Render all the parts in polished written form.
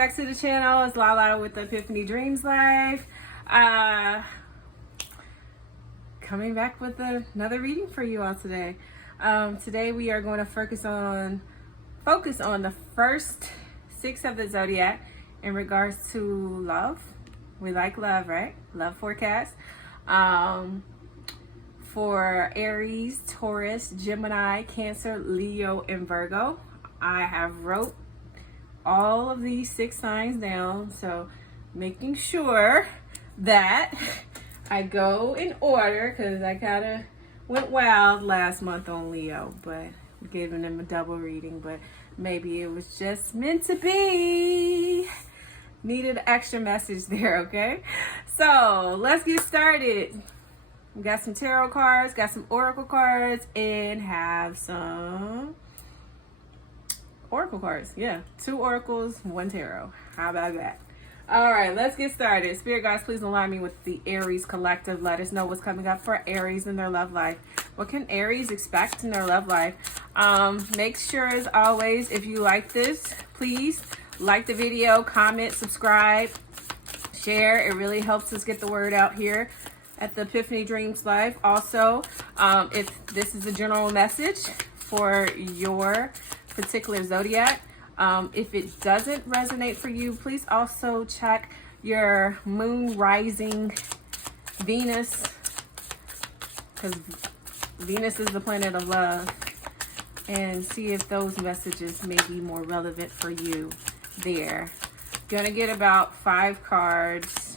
back to the channel. It's Lala with the Epiphany Dreams Life. Coming back with another reading for you all today. Today we are going to focus on the first 6 of the zodiac in regards to love. We like love, right? Love forecast. For Aries, Taurus, Gemini, Cancer, Leo, and Virgo. I have wrote all of these 6 signs down, so making sure that I go in order, because I kind of went wild last month on Leo, but giving them a double reading, but maybe it was just meant to be. Needed an extra message there, okay? So let's get started. We got some tarot cards, got some oracle cards, and have some oracle cards. Yeah, 2 oracles, 1 tarot. How about that? All right, let's get started. Spirit guides, please align me with the Aries collective. Let us know what's coming up for Aries in their love life. What can Aries expect in their love life? Make sure, as always, if you like this, please like the video, comment, subscribe, share. It really helps us get the word out here at the Epiphany Dreams Life. Also, if this is a general message for your particular zodiac, if it doesn't resonate for you, please also check your moon, rising, Venus, because Venus is the planet of love, and see if those messages may be more relevant for you there. Gonna get about 5 cards,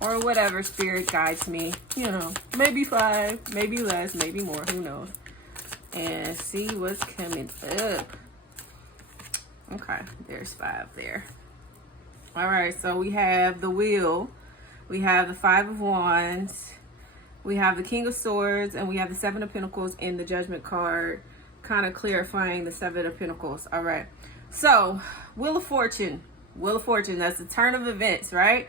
or whatever spirit guides me, you know, maybe 5, maybe less, maybe more, who knows, and see what's coming up. Okay, there's 5 there. All right, so we have the Wheel, we have the 5 of Wands, we have the King of Swords, and we have the 7 of Pentacles in the Judgment card, kind of clarifying the 7 of Pentacles. All right, so Wheel of Fortune, that's the turn of events, right?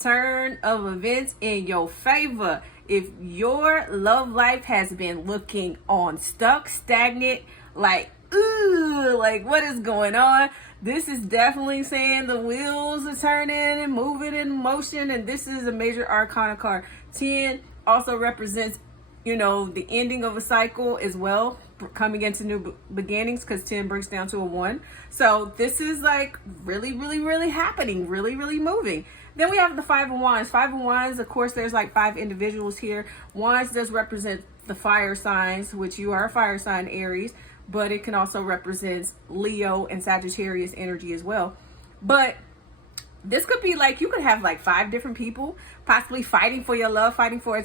Turn of events in your favor. If your love life has been looking on stuck, stagnant, like, ooh, like what is going on? This is definitely saying the wheels are turning and moving in motion, and this is a major arcana card. 10 also represents, you know, the ending of a cycle as well, coming into new beginnings, because 10 breaks down to a 1. So this is like really happening, really moving. Then we have the 5 of Wands. 5 of Wands, of course, there's like 5 individuals here. Wands does represent the fire signs, which you are a fire sign, Aries, but it can also represent Leo and Sagittarius energy as well. But this could be like, you could have like 5 different people possibly fighting for your love, fighting for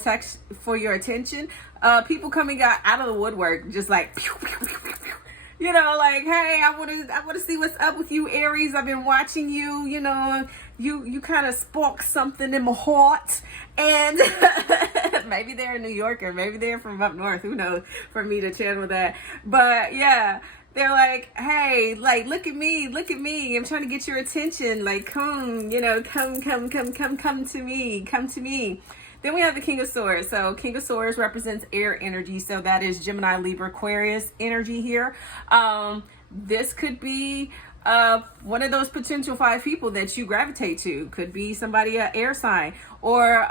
your attention. People coming out of the woodwork, just like, pew, pew, pew, pew, pew. You know, like, hey, I want to see what's up with you, Aries. I've been watching you. You know, you kind of spark something in my heart. And maybe they're a New Yorker, maybe they're from up north. Who knows? For me to channel that, but yeah. They're like, hey, like, look at me. I'm trying to get your attention. Like, come, you know, come to me. Then we have the King of Swords. So King of Swords represents air energy. So that is Gemini, Libra, Aquarius energy here. This could be one of those potential 5 people that you gravitate to. Could be somebody, an air sign. Or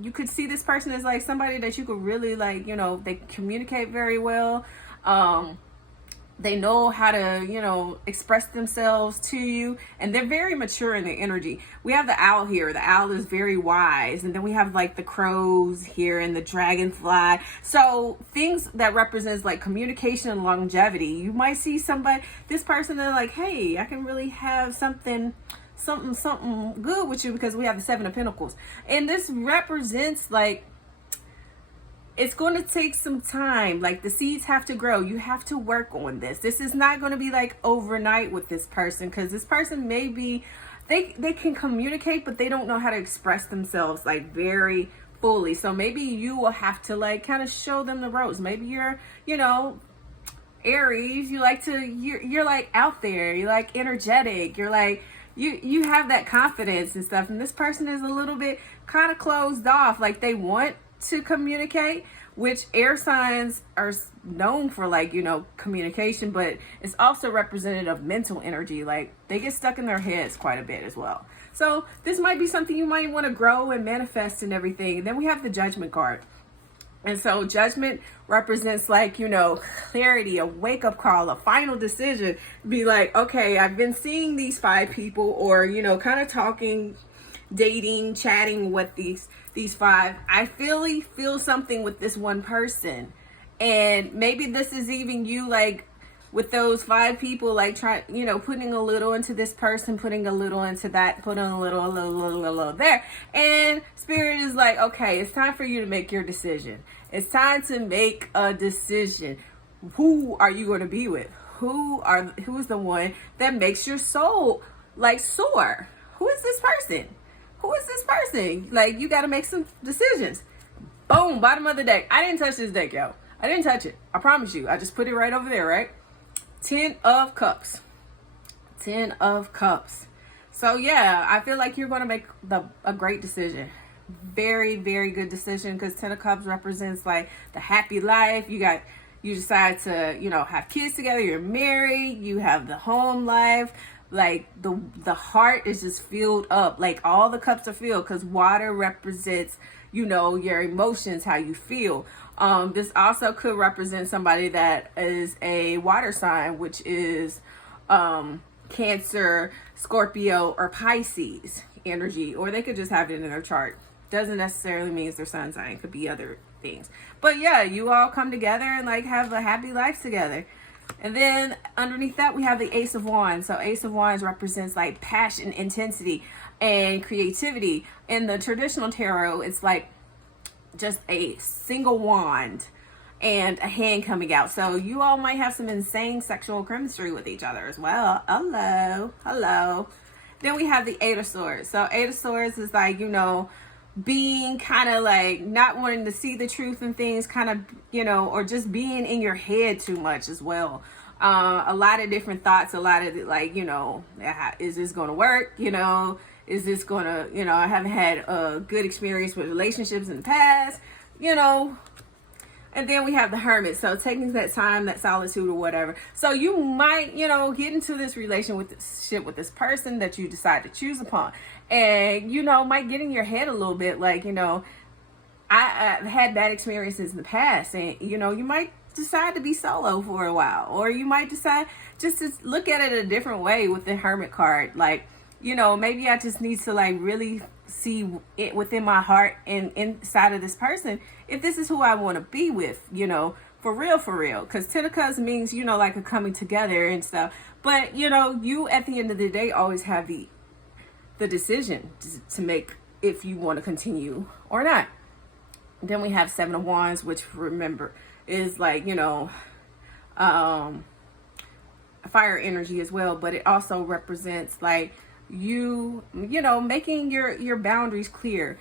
you could see this person as like somebody that you could really like, you know, they communicate very well. They know how to, you know, express themselves to you, and they're very mature in their energy. We have the owl here. The owl is very wise. And then we have like the crows here and the dragonfly. So things that represents like communication and longevity. You might see somebody, this person, they're like, hey, I can really have something good with you, because we have the 7 of Pentacles. And this represents like, it's going to take some time. Like, the seeds have to grow. You have to work on this. This is not going to be like overnight with this person, because this person may be, they can communicate, but they don't know how to express themselves like very fully. So maybe you will have to like kind of show them the ropes. Maybe you're, you know, Aries, you like to, you're like out there, you're like energetic, you're like, you have that confidence and stuff. And this person is a little bit kind of closed off. Like, they want to communicate, which air signs are known for, like, you know, communication, but it's also representative of mental energy. Like, they get stuck in their heads quite a bit as well. So this might be something you might want to grow and manifest and everything. And then we have the Judgment card. And so Judgment represents, like, you know, clarity, a wake-up call, a final decision. Be like, okay, I've been seeing these 5 people, or, you know, kind of talking, dating, chatting with these 5. I feel something with this one person. And maybe this is even you, like, with those 5 people, like, trying, you know, putting a little into this person, putting a little into that, putting a little there. And Spirit is like, okay, it's time for you to make your decision. It's time to make a decision. Who are you going to be with? Who is the one that makes your soul, like, soar? Who is this person? Who is this person? Like, you got to make some decisions. Boom, bottom of the deck. I didn't touch this deck, yo. I didn't touch it. I promise you. I just put it right over there, right? 10 of Cups. 10 of Cups. So yeah, I feel like you're going to make a great decision. Very, very good decision, because 10 of Cups represents, like, the happy life. You decide to, you know, have kids together. You're married. You have the home life. Like, the heart is just filled up. Like, all the cups are filled, because water represents, you know, your emotions, how you feel. This also could represent somebody that is a water sign, which is Cancer, Scorpio, or Pisces energy, or they could just have it in their chart. Doesn't necessarily mean it's their sun sign. It could be other things. But yeah, you all come together and, like, have a happy life together. And then underneath that, we have the Ace of Wands. So Ace of Wands represents, like, passion, intensity, and creativity. In the traditional tarot, it's like just a single wand and a hand coming out. So you all might have some insane sexual chemistry with each other as well. Hello. Then we have the Eight of Swords. So Eight of Swords is, like, you know, being kind of, like, not wanting to see the truth in things, kind of, you know, or just being in your head too much as well. A lot of different thoughts, a lot of, like, you know, is this going to work? You know, is this going to, you know, I haven't had a good experience with relationships in the past, you know. And then we have the Hermit. So taking that time, that solitude or whatever. So you might, you know, get into this relationship with this person that you decide to choose upon. And, you know, might get in your head a little bit, like, you know, I've had bad experiences in the past. And, you know, you might decide to be solo for a while. Or you might decide just to look at it a different way with the Hermit card. Like, you know, maybe I just need to, like, really see it within my heart and inside of this person if this is who I want to be with, you know, for real. Because 10 of Cups means, you know, like, a coming together and stuff. But, you know, you at the end of the day always have the decision to make if you want to continue or not. Then we have 7 of Wands, which, remember, is, like, you know, fire energy as well. But it also represents, like, you know, making your boundaries clear.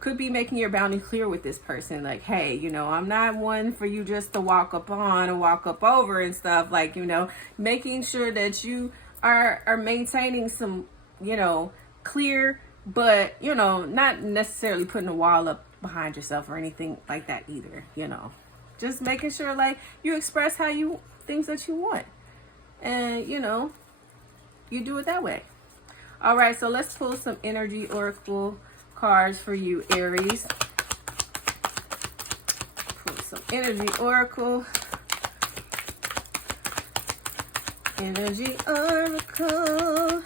Could be making your boundary clear with this person. Like, hey, you know, I'm not one for you just to walk up on and walk up over and stuff. Like, you know, making sure that you are maintaining some, you know, clear, but, you know, not necessarily putting a wall up behind yourself or anything like that either. You know, just making sure, like, you express things that you want, and, you know, you do it that way. All right, so let's pull some energy oracle cards for you, Aries. Pull some energy oracle. Energy oracle.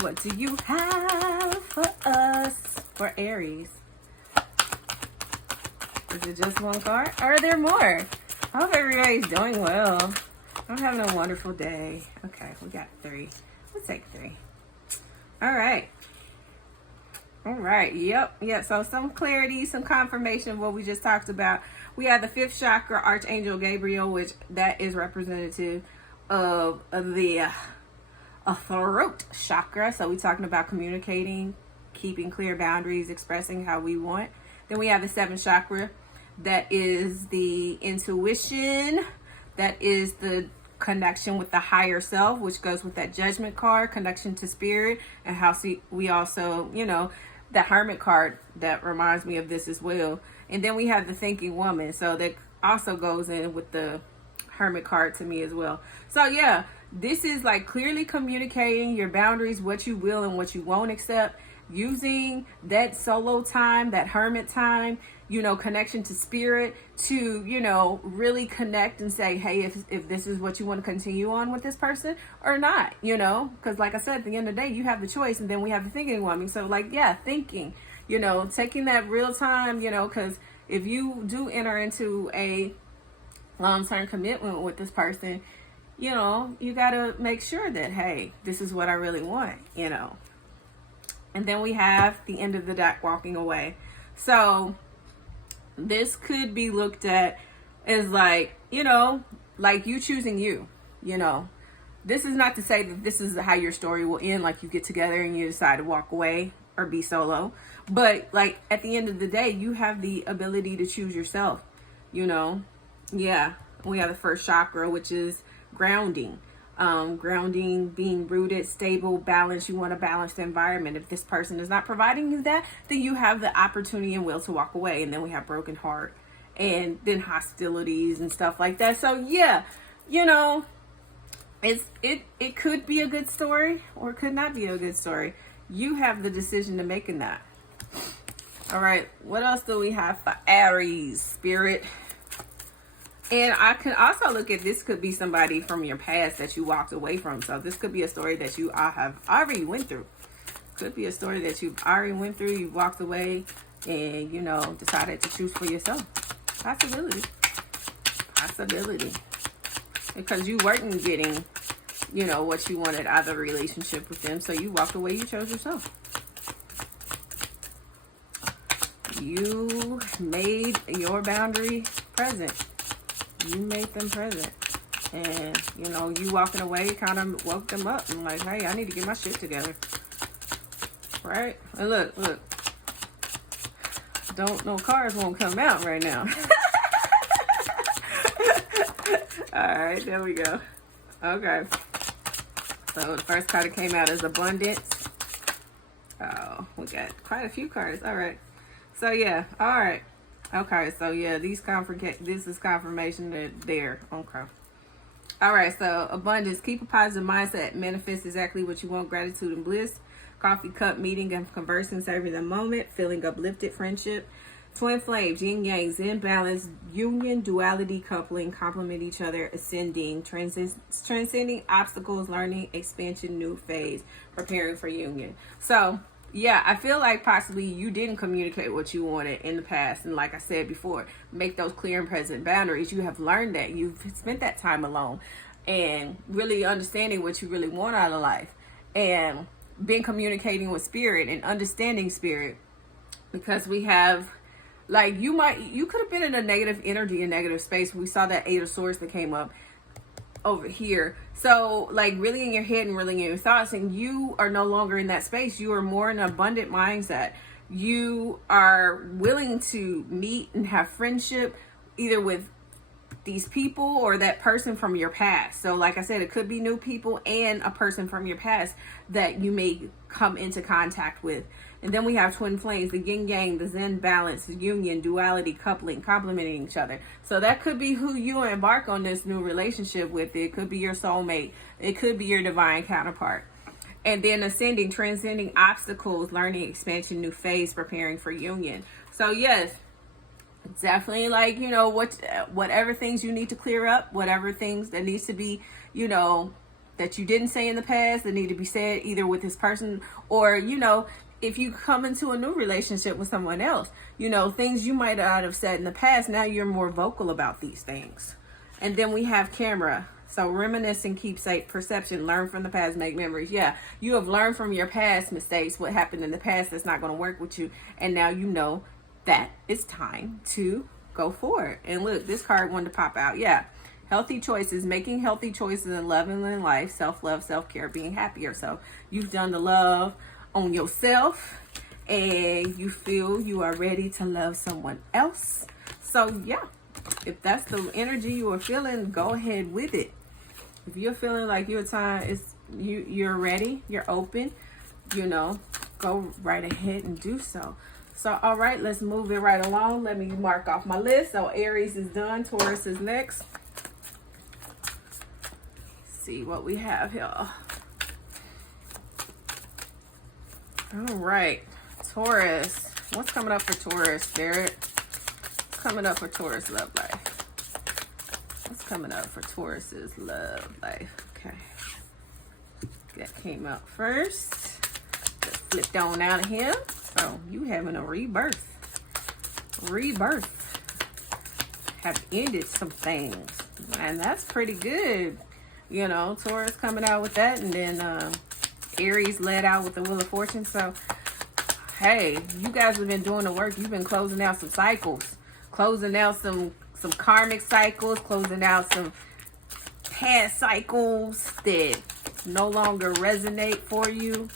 What do you have for us, for Aries? Is it just one card? Or are there more? I hope everybody's doing well. I'm having a wonderful day. Okay, we got 3. Let's take 3. All right. Yep. So some clarity, some confirmation of what we just talked about. We have the 5th chakra, Archangel Gabriel, which that is representative of the throat chakra. So we're talking about communicating, keeping clear boundaries, expressing how we want. Then we have the 7th chakra, that is the intuition, that is the connection with the higher self, which goes with that Judgment card, connection to spirit, and how we also, you know, the Hermit card that reminds me of this as well. And then we have the Thinking Woman. So that also goes in with the Hermit card to me as well. So yeah, this is like clearly communicating your boundaries, what you will and what you won't accept, using that solo time, that hermit time, you know, connection to spirit to, you know, really connect and say, hey, if this is what you want to continue on with this person or not, you know, because like I said, at the end of the day, you have the choice. And then we have the Thinking Woman. So like, yeah, thinking, you know, taking that real time, you know, because if you do enter into a long-term commitment with this person, you know, you got to make sure that, hey, this is what I really want, you know. And then we have the End of the deck, walking away. So this could be looked at as like, you know, like you choosing you, you know. This is not to say that this is how your story will end, like you get together and you decide to walk away or be solo. But like at the end of the day, you have the ability to choose yourself, you know. Yeah, we have the first chakra, which is grounding. Grounding, being rooted, stable, balanced. You want a balanced environment. If this person is not providing you that, then you have the opportunity and will to walk away. And then we have broken heart and then hostilities and stuff like that. So yeah, you know, it could be a good story or it could not be a good story. You have the decision to make in that. All right, what else do we have for Aries, spirit? And I can also look at this could be somebody from your past that you walked away from. So this could be a story that you have already went through. Could be a story that you've already went through. You walked away and, you know, decided to choose for yourself. Possibility. Because you weren't getting, you know, what you wanted out of a relationship with them. So you walked away. You chose yourself. You made your boundary present. You made them present. And, you know, you walking away kind of woke them up and like, hey, I need to get my shit together. Right? And look. No cars won't come out right now. Alright, there we go. Okay. So the first card that came out is abundance. Oh, we got quite a few cards. Alright. So yeah, alright. Okay, so yeah, this is confirmation that they're okay. All right, so abundance, keep a positive mindset, manifest exactly what you want, gratitude and bliss, coffee cup, meeting and conversing, savoring the moment, feeling uplifted, friendship, twin flames, yin yang, zen balance, union, duality, coupling, complement each other, ascending, transcending obstacles, learning, expansion, new phase, preparing for union. So yeah, I feel like possibly you didn't communicate what you wanted in the past. And like I said before, make those clear and present boundaries. You have learned that. You've spent that time alone and really understanding what you really want out of life. And been communicating with spirit and understanding spirit. Because we have, like, you could have been in a negative energy, a negative space. We saw that 8 of Swords that came up over here. So like really in your head and really in your thoughts, and you are no longer in that space. You are more in an abundant mindset. You are willing to meet and have friendship either with these people or that person from your past. So like I said, it could be new people and a person from your past that you may come into contact with. And then we have twin flames, the yin yang, the zen balance, union, duality, coupling, complementing each other. So that could be who you embark on this new relationship with. It could be your soulmate. It could be your divine counterpart. And then ascending, transcending obstacles, learning, expansion, new phase, preparing for union. So yes, definitely, like, you know, whatever things you need to clear up, whatever things that needs to be, you know, that you didn't say in the past that need to be said either with this person or, you know, if you come into a new relationship with someone else, you know, things you might not have said in the past, now you're more vocal about these things. And then we have camera. So reminisce and keepsake, perception, learn from the past, make memories. Yeah, you have learned from your past mistakes, what happened in the past that's not going to work with you. And now you know that it's time to go forward. And look, this card wanted to pop out. Yeah, healthy choices, making healthy choices in love and in life, self-love, self-care, being happier. So you've done the love on yourself and you feel you are ready to love someone else. So yeah, if that's the energy you are feeling, go ahead with it. If you're feeling like your time is you're ready, you're open, you know, go right ahead and do so. So, all right, let's move it right along. Let me mark off my list. So, Aries is done. Taurus is next. See what we have here. All right, Taurus. What's coming up for Taurus, Spirit? What's coming up for Taurus love life? What's coming up for Taurus's love life? Okay. That came out first. Let's flip on out of here. So you having a rebirth. Rebirth. Have ended some things. And that's pretty good. You know, Taurus coming out with that. And then Aries led out with the Wheel of Fortune. So, hey, you guys have been doing the work. You've been closing out some cycles. Closing out some karmic cycles. Closing out some past cycles that no longer resonate for you,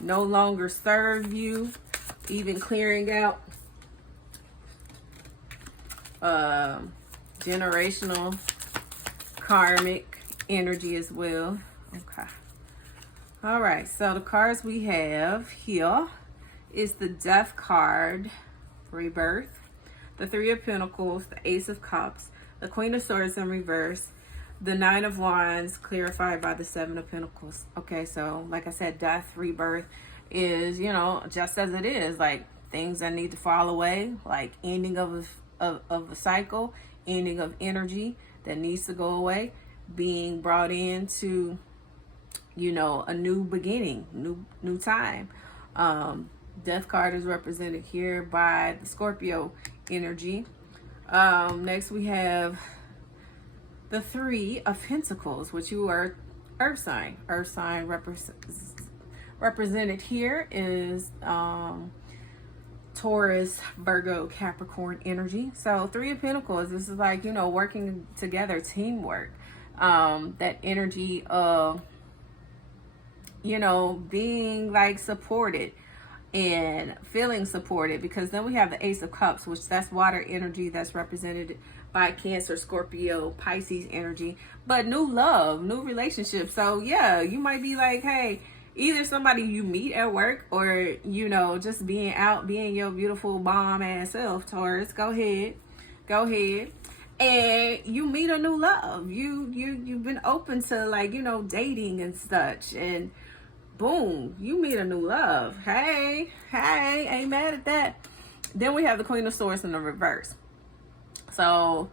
no longer serve you, even clearing out generational karmic energy as well. Okay. All right, so the cards we have here is the Death card, Rebirth, the Three of Pentacles, the Ace of Cups, the Queen of Swords in reverse, the Nine of Wands, clarified by the Seven of Pentacles. Okay, so like I said, death, rebirth is, you know, just as it is, like things that need to fall away, like ending of a cycle, ending of energy that needs to go away, being brought into, you know, a new beginning, new time. Death card is represented here by the Scorpio energy. Next we have the Three of Pentacles, which you are Earth sign. Earth sign represented here is Taurus, Virgo, Capricorn energy. So Three of Pentacles, this is like, you know, working together, teamwork. That energy of, you know, being like supported and feeling supported, because then we have the Ace of Cups, which that's water energy, that's represented by Cancer, Scorpio, Pisces energy, but new love, new relationship. So yeah, you might be like, hey, either somebody you meet at work, or, you know, just being out, being your beautiful bomb ass self, Taurus. Go ahead, and you meet a new love. You've been open to, like, you know, dating and such, and boom, you meet a new love. Hey, ain't mad at that. Then we have the Queen of Swords in the reverse. So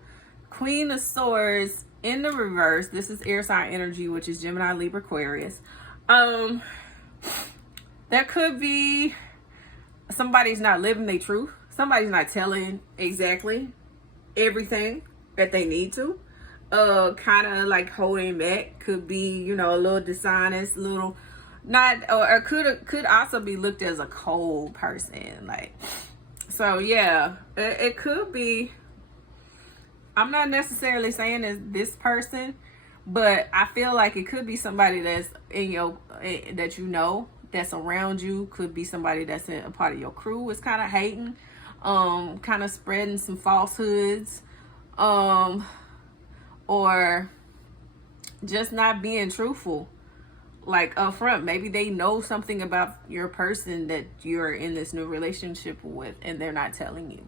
Queen of Swords in the reverse, this is air sign energy, which is Gemini, Libra, Aquarius. There could be somebody's not living their truth. Somebody's not telling exactly everything that they need to. Kind of like holding back. Could be, you know, a little dishonest, little not, or could also be looked as a cold person. Like, so yeah, it could be. I'm not necessarily saying it's this person, but I feel like it could be somebody that's in your, that you know, that's around you. Could be somebody that's a part of your crew. Is kind of hating, kind of spreading some falsehoods, or just not being truthful, like up front. Maybe they know something about your person that you're in this new relationship with, and they're not telling you.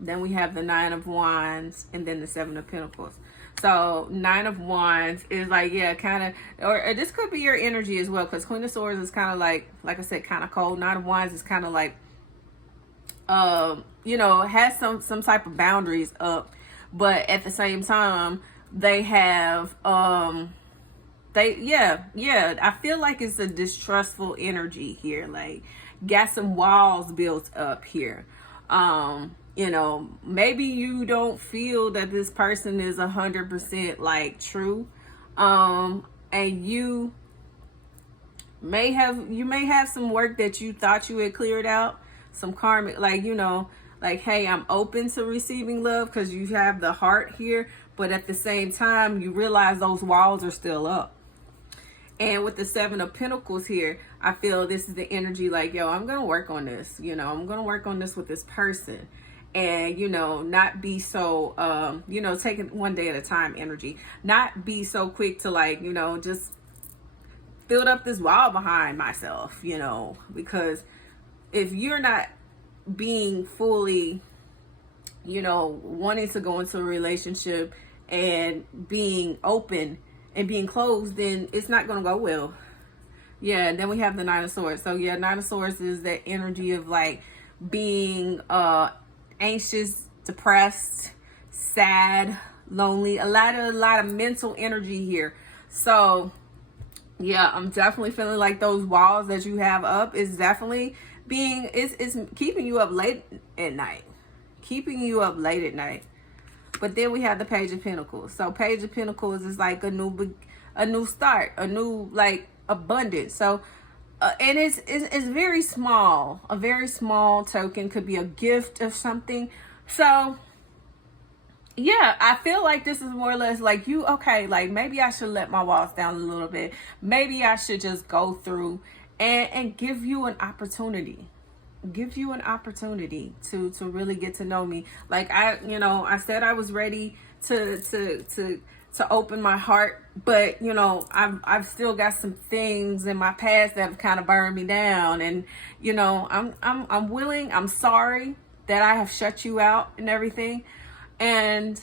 Then we have the Nine of Wands, and then the Seven of Pentacles. So Nine of Wands is like, yeah, kind of, or this could be your energy as well, because Queen of Swords is kind of like I said, kind of cold. Nine of Wands is kind of like, you know, has some type of boundaries up, but at the same time, they have, I feel like it's a distrustful energy here. Like, got some walls built up here. You know, maybe you don't feel that this person is 100% like true. And you may have some work that you thought you had cleared out, some karmic, like, you know, like, hey, I'm open to receiving love, because you have the heart here, but at the same time, you realize those walls are still up. And with the Seven of Pentacles here, I feel this is the energy like, yo, I'm going to work on this. You know, I'm going to work on this with this person. And, you know, not be so, you know, take it one day at a time energy. Not be so quick to, like, you know, just build up this wall behind myself, you know, because if you're not being fully, you know, wanting to go into a relationship and being open and being closed, then it's not going to go well. Yeah, and then we have the Nine of Swords. So yeah, Nine of Swords is that energy of like being anxious, depressed, sad, lonely, a lot of mental energy here. So yeah, I'm definitely feeling like those walls that you have up is definitely being, it's keeping you up late at night. Keeping you up late at night. But then we have the Page of Pentacles. So Page of Pentacles is like a new start, a new like abundance. So and it's very small. A very small token, could be a gift of something. So yeah, I feel like this is more or less like you, okay, like maybe I should let my walls down a little bit. Maybe I should just go through and give you an opportunity. Give you an opportunity to really get to know me. Like I said I was ready to open my heart, but you know, I've still got some things in my past that have kind of burned me down, and you know, I'm willing, I'm sorry that I have shut you out and everything, and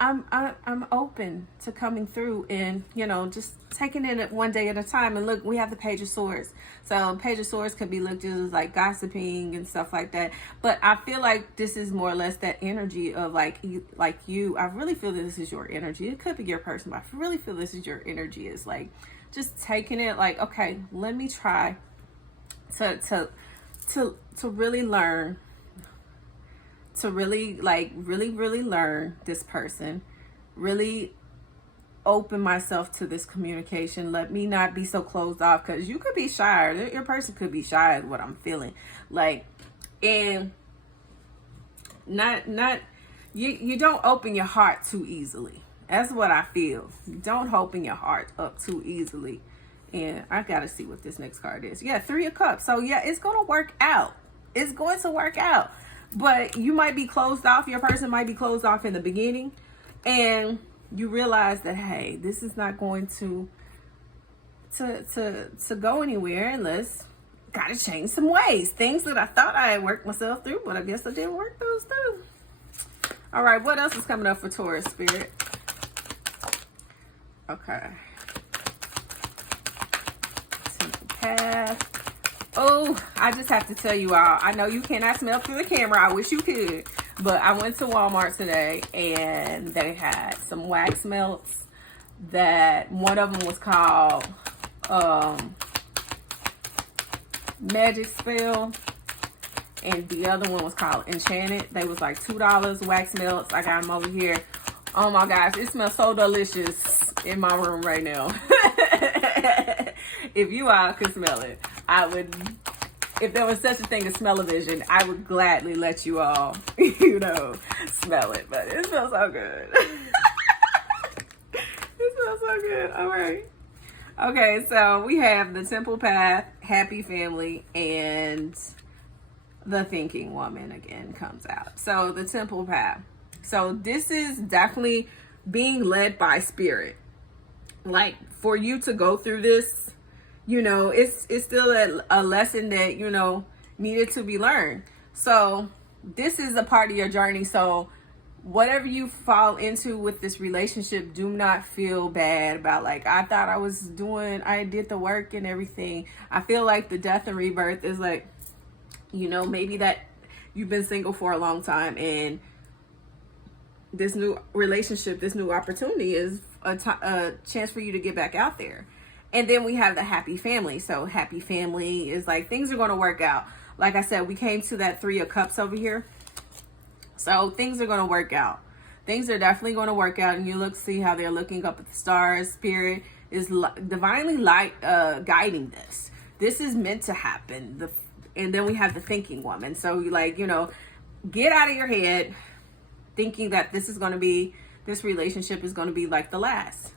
I'm open to coming through and, you know, just taking it one day at a time. And look, we have the Page of Swords. So Page of Swords could be looked at as like gossiping and stuff like that. But I feel like this is more or less that energy of like you. I really feel that this is your energy. It could be your person, but I really feel this is your energy. It's like just taking it like, okay, let me try to really learn, to really learn this person, really open myself to this communication. Let me not be so closed off, because you could be shy, or your person could be shy is what I'm feeling like. And not you don't open your heart too easily. That's what I feel. You don't open your heart up too easily. And I gotta see what this next card is. Yeah, Three of Cups. So yeah, it's gonna work out. It's going to work out. But you might be closed off. Your person might be closed off in the beginning. And you realize that, hey, this is not going to go anywhere unless gotta change some ways. Things that I thought I had worked myself through, but I guess I didn't work those through. All right, what else is coming up for Taurus spirit? Okay. Temple Path. Oh, I just have to tell you all, I know you cannot smell through the camera. I wish you could. But I went to Walmart today and they had some wax melts that one of them was called Magic Spell, and the other one was called Enchanted. They was like $2 wax melts. I got them over here. Oh my gosh, it smells so delicious in my room right now. If you all could smell it, I would, if there was such a thing as smell-o-vision, I would gladly let you all, you know, smell it. But it smells so good. It smells so good. All right. Okay, so we have the Temple Path, Happy Family, and the Thinking Woman again comes out. So the Temple Path. So this is definitely being led by spirit. Like, for you to go through this, you know, it's still a lesson that, you know, needed to be learned. So this is a part of your journey. So whatever you fall into with this relationship, do not feel bad about, like, I thought I did the work and everything. I feel like the death and rebirth is like, you know, maybe that you've been single for a long time, and this new relationship, this new opportunity is a chance for you to get back out there. And then we have the Happy Family. So Happy Family is like, things are going to work out. Like I said, we came to that Three of Cups over here. So things are going to work out. Things are definitely going to work out. And you see how they're looking up at the stars. Spirit is divinely guiding this. This is meant to happen. And then we have the Thinking Woman. So you, like, you know, get out of your head thinking that this relationship is going to be like the last.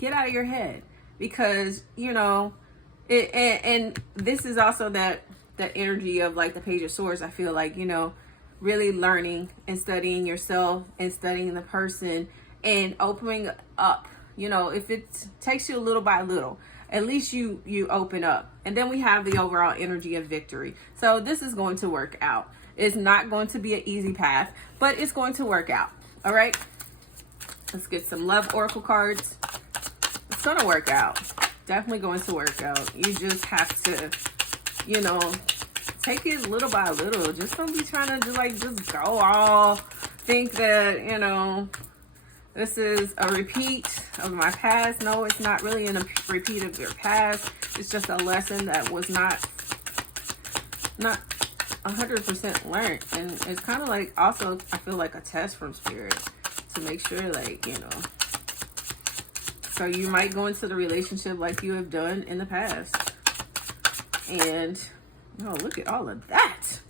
Get out of your head. Because, you know, and this is also that energy of like the Page of Swords. I feel like, you know, really learning and studying yourself and studying the person and opening up, you know, if it takes you little by little. at least you open up. And then we have the overall energy of victory. So this is going to work out. It's not going to be an easy path, but it's going to work out. All right. Let's get some love oracle cards. It's going to work out. Definitely going to work out. You just have to, you know, take it little by little. Just don't be trying to just go all think that, you know, this is a repeat of my past. No, it's not really a repeat of your past. It's just a lesson that was not 100% learned. And it's kind of like also, I feel like a test from spirit to make sure, like, you know. So you might go into the relationship like you have done in the past. And, oh, look at all of that.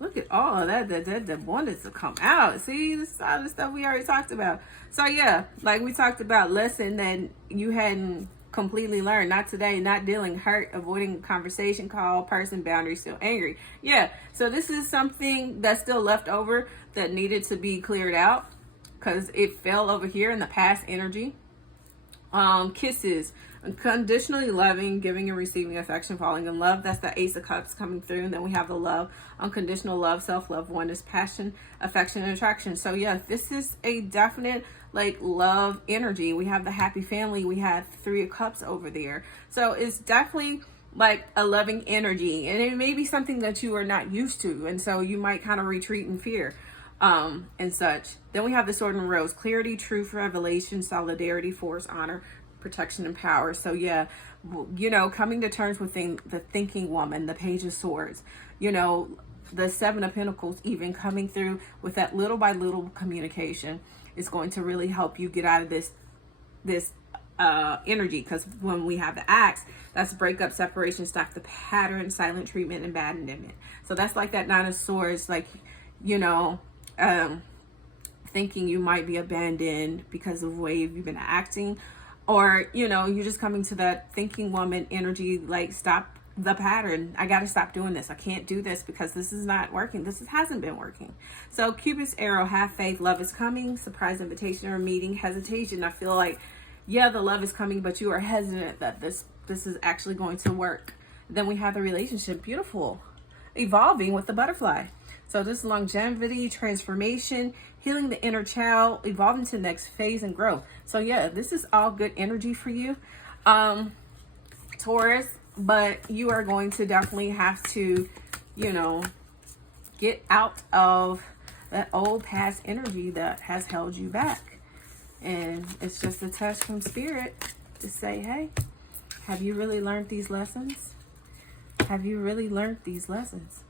Look at all of that wanted to come out. See, this is all the stuff we already talked about. So, yeah, like we talked about, lesson that you hadn't completely learned. Not today, not dealing, hurt, avoiding conversation, call, person, boundary, still angry. Yeah, so this is something that's still left over that needed to be cleared out because it fell over here in the past energy. Kisses, unconditionally loving, giving and receiving affection, falling in love. That's the Ace of Cups coming through. And then we have the love, unconditional love, self-love, oneness, passion, affection, and attraction. So yeah, this is a definite like love energy. We have the happy family. We have 3 of Cups over there. So it's definitely like a loving energy, and it may be something that you are not used to. And so you might kind of retreat in fear. And such. Then we have the Sword and Rose, clarity, truth, revelation, solidarity, force, honor, protection, and power. So yeah, you know, coming to terms with the thinking woman, the Page of Swords, you know, the 7 of Pentacles, even coming through with that little by little communication is going to really help you get out of this energy. Because when we have the Axe, that's breakup, separation, stop the pattern, silent treatment, and abandonment. So that's like that 9 of Swords, like, you know, thinking you might be abandoned because of the way you've been acting, or, you know, you're just coming to that thinking woman energy, like, stop the pattern. I got to stop doing this. I can't do this because this is not working. Hasn't been working. So Cupid's arrow, have faith, love is coming, surprise invitation or meeting, hesitation. I feel like, yeah, the love is coming, but you are hesitant that this is actually going to work. Then we have the relationship, beautiful, evolving with the butterfly. So this longevity, transformation, healing the inner child, evolving to the next phase and growth. So yeah, this is all good energy for you, Taurus, but you are going to definitely have to, you know, get out of that old past energy that has held you back. And it's just a test from spirit to say, hey, have you really learned these lessons? Have you really learned these lessons?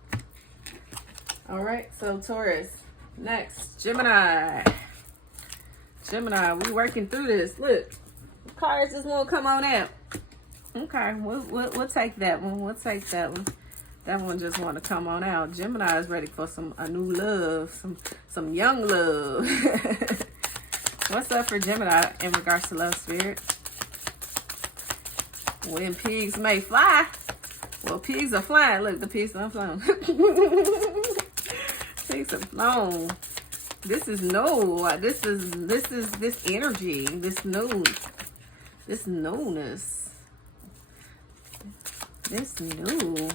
All right, so Taurus. Next, Gemini. Gemini, we working through this. Look, cards just won't come on out. Okay, we'll take that one. We'll take that one. That one just want to come on out. Gemini is ready for a new love, some young love. What's up for Gemini in regards to love, spirit? When pigs may fly. Well, pigs are flying. Look, the pigs are flying. Pigs are flown. This is no. This energy. This newness. This new.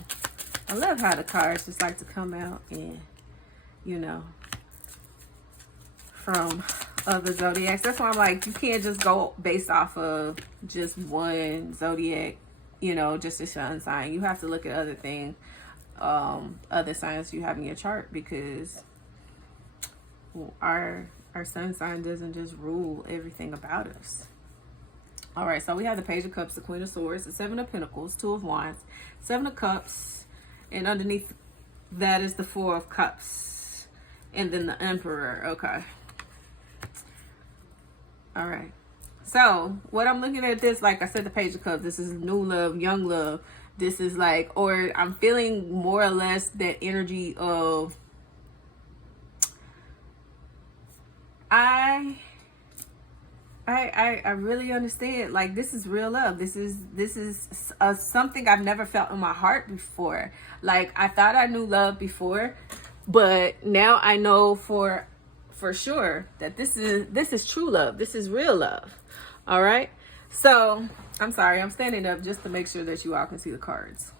I love how the cards just like to come out and, you know, from other zodiacs. That's why I'm like, you can't just go based off of just one zodiac, you know, just a sun sign. You have to look at other things, other signs you have in your chart, because our sun sign doesn't just rule everything about us. All right, so we have the Page of Cups, the Queen of Swords, the 7 of Pentacles, 2 of Wands, 7 of Cups, and underneath that is the 4 of Cups, and then the Emperor. Okay. All right. So what I'm looking at this, like I said, the Page of Cups, this is new love, young love. This is like, or I'm feeling more or less that energy of, I really understand. Like, this is real love. This is something I've never felt in my heart before. Like, I thought I knew love before, but now I know for sure that this is true love. This is real love. All right. So I'm sorry, I'm standing up just to make sure that you all can see the cards.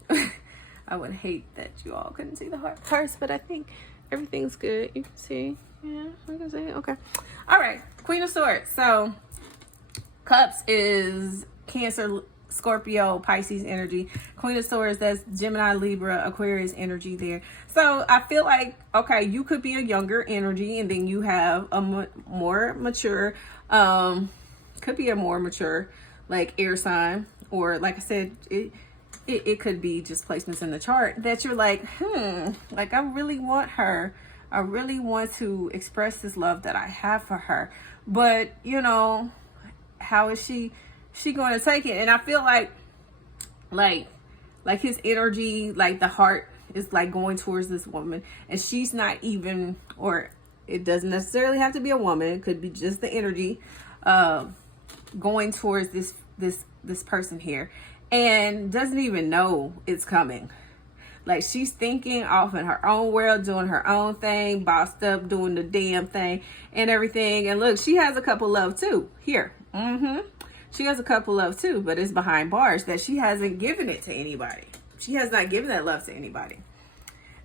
I would hate that you all couldn't see the cards, but I think everything's good. You can see. Yeah, I can see. Okay. All right. Queen of Swords. So Cups is Cancer, Scorpio, Pisces energy. Queen of Swords, that's Gemini, Libra, Aquarius energy there. So I feel like, okay, you could be a younger energy, and then you have a more mature, could be a more mature, like air sign, or like I said, it could be just placements in the chart that you're like, like I really want her. I really want to express this love that I have for her. But, you know, how is she going to take it? And I feel like his energy, like the heart is like going towards this woman, and she's not even, or it doesn't necessarily have to be a woman. It could be just the energy going towards this person here, and doesn't even know it's coming. Like she's thinking off in her own world, doing her own thing, bossed up, doing the damn thing and everything. And look, she has a couple love too here. She has a couple love too, but it's behind bars that she hasn't given it to anybody. She has not given that love to anybody.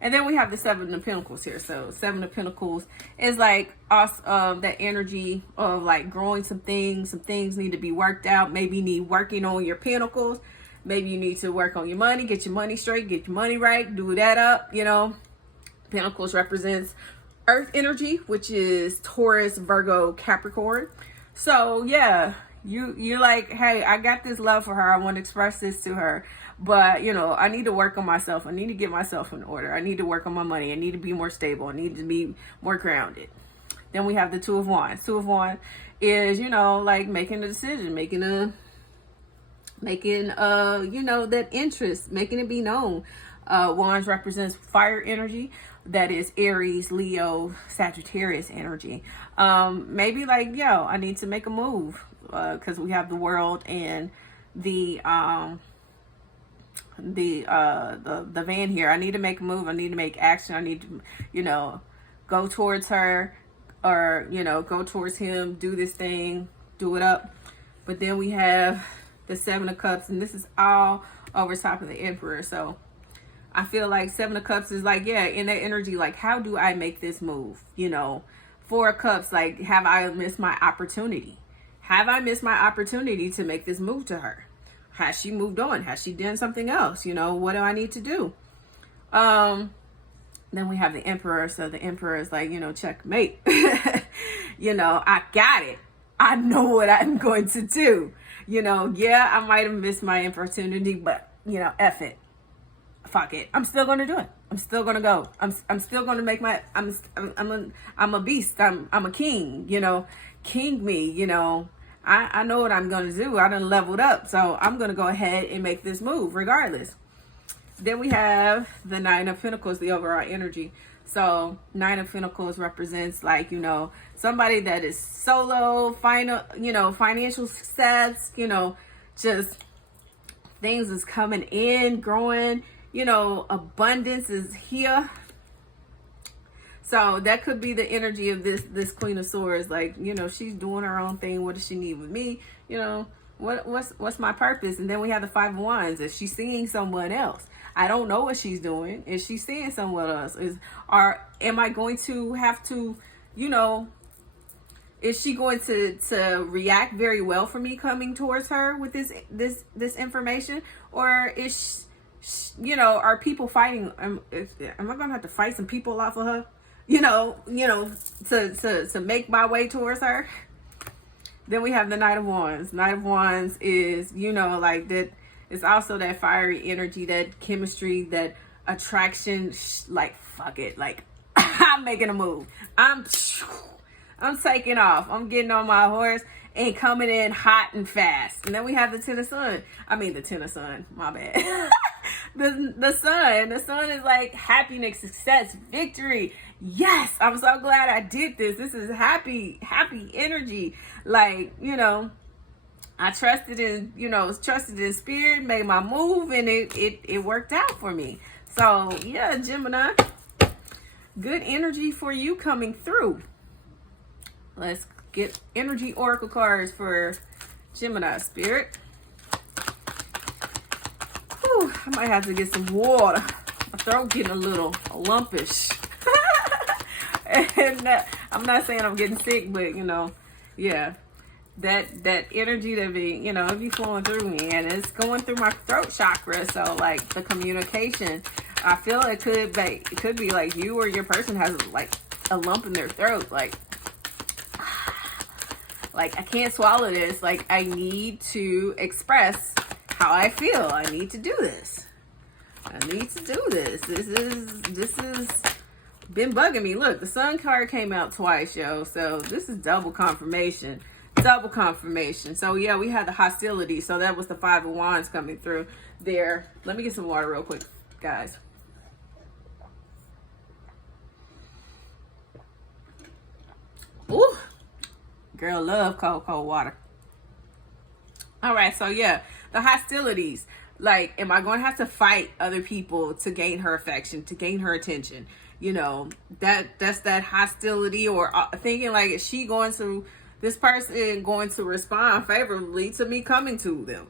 And then we have the Seven of Pentacles here. So Seven of Pentacles is like us, that energy of like growing some things. Some things need to be worked out. Maybe you need working on your pentacles. Maybe you need to work on your money, get your money straight, get your money right, do that up, you know. Pentacles represents earth energy, which is Taurus, Virgo, Capricorn. So yeah, you're like, hey, I got this love for her. I want to express this to her. But, you know, I need to work on myself. I need to get myself in order. I need to work on my money. I need to be more stable. I need to be more grounded. Then we have the Two of Wands. Two of Wands is, you know, like making a decision, making you know, that interest, making it be known. Wands represents fire energy. That is Aries, Leo, Sagittarius energy. Maybe like, yo, I need to make a move, because we have the World and the van here. I need to make a move. I need to make action. I need to, you know, go towards her, or, you know, go towards him, do this thing, do it up. But then we have the Seven of Cups, and this is all over top of the Emperor. So I feel like Seven of Cups is like, yeah, in that energy, like, how do I make this move? You know, Four of Cups, like, have I missed my opportunity? Have I missed my opportunity to make this move to her? Has she moved on? Has she done something else? You know, what do I need to do? Then we have the Emperor. So the Emperor is like, you know, checkmate. You know, I got it. I know what I'm going to do. You know, yeah, I might have missed my opportunity, but, you know, F it. Fuck it. I'm still going to do it. I'm still going to go. I'm still going to make my, I'm a beast. I'm a king, you know, king me, you know. I know what I'm going to do. I done leveled up. So I'm going to go ahead and make this move regardless. Then we have the Nine of Pentacles, the overall energy. So Nine of Pentacles represents, like, you know, somebody that is solo, financial success, you know, just things is coming in, growing, you know, abundance is here. So that could be the energy of this Queen of Swords. Like, you know, she's doing her own thing. What does she need with me? You know, what's my purpose? And then we have the Five of Wands. Is she seeing someone else? I don't know what she's doing. Is she seeing someone else? Am I going to have to, you know, is she going to react very well for me coming towards her with this information? Or is you know, are people fighting? Am I going to have to fight some people off of her? You know, to make my way towards her. Then we have the Knight of Wands. Knight of Wands is, you know, like that. It's also that fiery energy, that chemistry, that attraction. Like, fuck it. Like, I'm making a move. I'm taking off. I'm getting on my horse and coming in hot and fast. And then we have the Ten of Sun. I mean, the Ten of Sun. My bad. The Sun. The Sun is like happiness, success, victory. Yes, I'm so glad I did this. This is happy energy. Like, you know, I trusted in spirit, made my move, and it worked out for me. So yeah, Gemini, good energy for you coming through. Let's get energy oracle cards for Gemini spirit. Whew, I might have to get some water. My throat getting a little lumpish. And I'm not saying I'm getting sick, but you know, yeah. That energy that be, you know, it be flowing through me, and it's going through my throat chakra. So like the communication, I feel it could be like you or your person has like a lump in their throat, like I can't swallow this. Like I need to express how I feel. I need to do this. I need to do this. This is been bugging me. Look, the Sun card came out twice, yo. So this is double confirmation. Double confirmation. So yeah, we had the hostility. So that was the Five of Wands coming through there. Let me get some water real quick, guys. Ooh, girl, love cold water. All right, so yeah, the hostilities. Like, am I going to have to fight other people to gain her affection, to gain her attention? You know, that's that hostility, or thinking like, is she going to, this person going to respond favorably to me coming to them?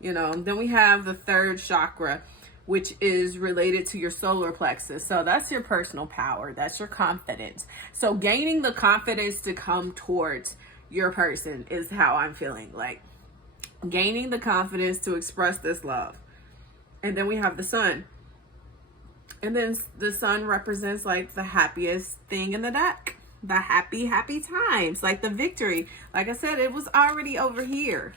You know, then we have the third chakra, which is related to your solar plexus. So that's your personal power. That's your confidence. So gaining the confidence to come towards your person is how I'm feeling. Like gaining the confidence to express this love. And then we have the Sun. And then the Sun represents like the happiest thing in the deck. The happy times, like the victory. Like I said, it was already over here.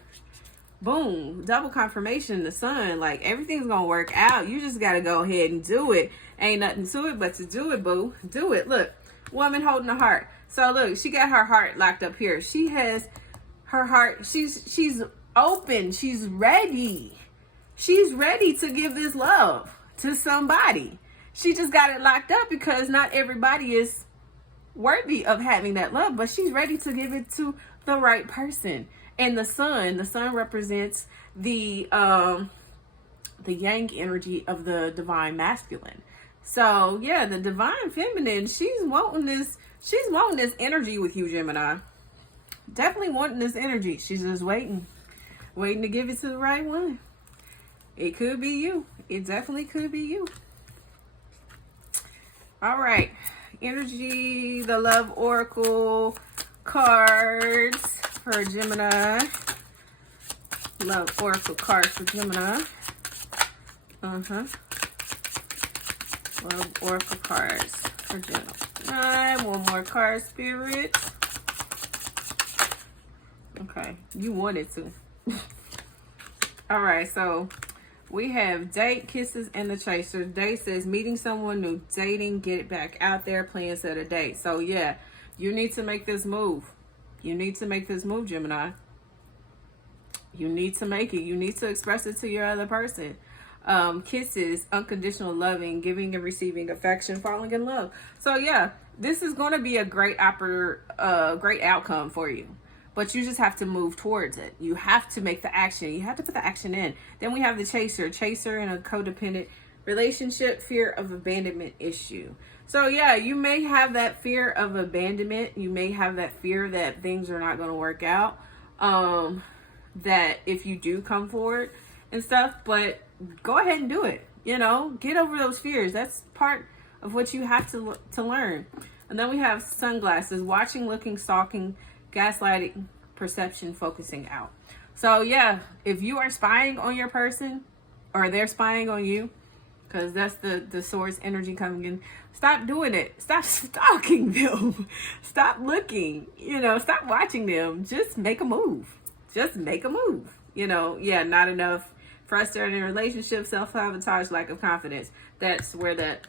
Boom, double confirmation. The Sun, like everything's gonna work out. You just gotta go ahead and do it. Ain't nothing to it but to do it, boo. Do it. Look, woman holding a heart. So look, she got her heart locked up here. She has her heart. She's open. She's ready. She's ready to give this love to somebody. She just got it locked up because not everybody is worthy of having that love, but she's ready to give it to the right person. And the Sun represents the yang energy of the divine masculine. So yeah, the divine feminine, she's wanting this energy with you, Gemini. Definitely wanting this energy. She's just waiting to give it to the right one. It could be you. It definitely could be you. All right, energy, the love oracle cards for Gemini. Love oracle cards for Gemini. Love oracle cards for Gemini. One more card, Spirit. Okay, you wanted to. All right, so we have date, kisses, and the chaser. Date says meeting someone new, dating, get it back out there, plans set a date. So yeah, you need to make this move. You need to make this move, Gemini. You need to make it. You need to express it to your other person. Kisses, unconditional loving, giving and receiving affection, falling in love. So yeah, this is going to be a great outcome for you. But you just have to move towards it. You have to make the action. You have to put the action in. Then we have the chaser. Chaser in a codependent relationship, fear of abandonment issue. So yeah, you may have that fear of abandonment. You may have that fear that things are not going to work out. That if you do come forward and stuff, but go ahead and do it. You know, get over those fears. That's part of what you have to learn. And then we have sunglasses, watching, looking, stalking, gaslighting, perception, focusing out. So yeah, if you are spying on your person or they're spying on you, because that's the source energy coming in, stop doing it. Stop stalking them. Stop looking, you know, stop watching them. Just make a move. Just make a move. You know, yeah, not enough, frustrated in relationships, self-sabotage, lack of confidence. That's where that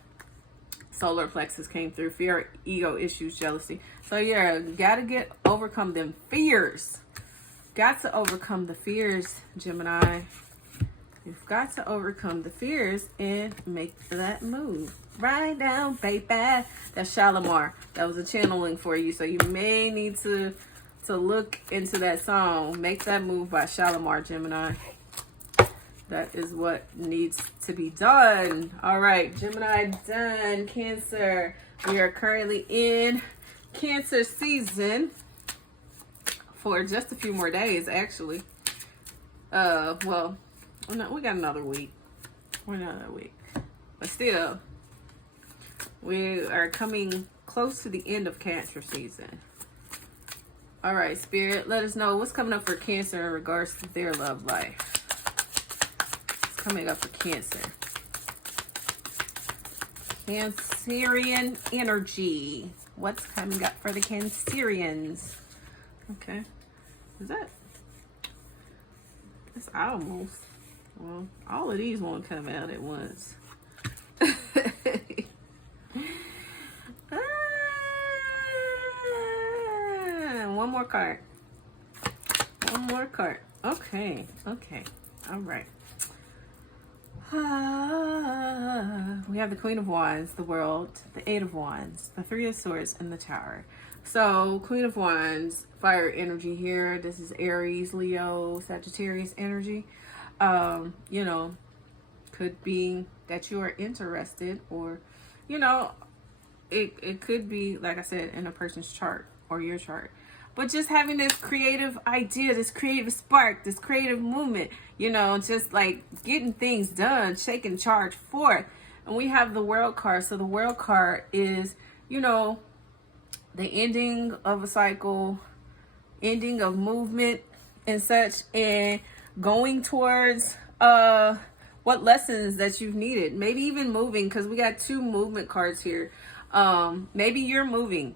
solar plexus came through. Fear, ego issues, jealousy. So yeah, you gotta overcome them fears. Got to overcome the fears, Gemini. You've got to overcome the fears and make that move. Right now, baby. That's Shalimar. That was a channeling for you. So you may need to look into that song. Make that move by Shalimar, Gemini. That is what needs to be done. All right, Gemini done. Cancer. We are currently in Cancer season for just a few more days, actually. Well, no, we got another week. We're another week. But still, we are coming close to the end of Cancer season. All right, Spirit, let us know what's coming up for Cancer in regards to their love life. What's coming up for Cancer? Cancerian energy. What's coming up for the Cancerians? Okay. Is that? It's almost. Well, all of these won't come out at once. One more card. One more card. Okay. Okay. All right. We have the Queen of Wands, the World, the Eight of Wands, the Three of Swords, and the Tower. So, Queen of Wands, fire energy here. This is Aries, Leo, Sagittarius energy. You know, could be that you are interested, or, you know, it could be, like I said, in a person's chart or your chart. But just having this creative idea, this creative spark, this creative movement, you know, just like getting things done, shaking charge forth. And we have the World card. So the World card is, you know, the ending of a cycle, ending of movement and such, and going towards what lessons that you've needed. Maybe even moving, because we got two movement cards here. Maybe you're moving.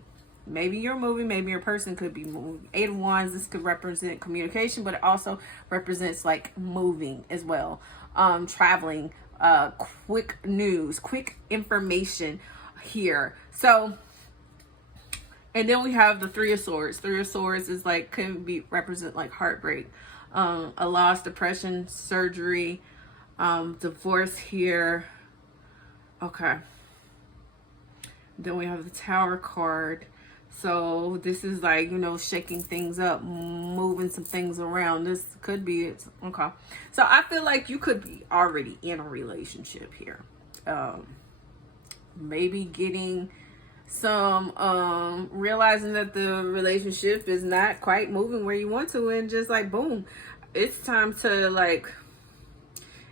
Maybe you're moving, maybe your person could be moving. Eight of Wands, this could represent communication, but it also represents like moving as well. Traveling, quick news, quick information here. So, and then we have the Three of Swords. Three of Swords is like, could be represent like heartbreak, a loss, depression, surgery, divorce here. Okay. Then we have the Tower card. So this is like, you know, shaking things up, moving some things around. This could be it. Okay. So I feel like you could be already in a relationship here. Maybe getting some, realizing that the relationship is not quite moving where you want to, and just like, boom, it's time to like,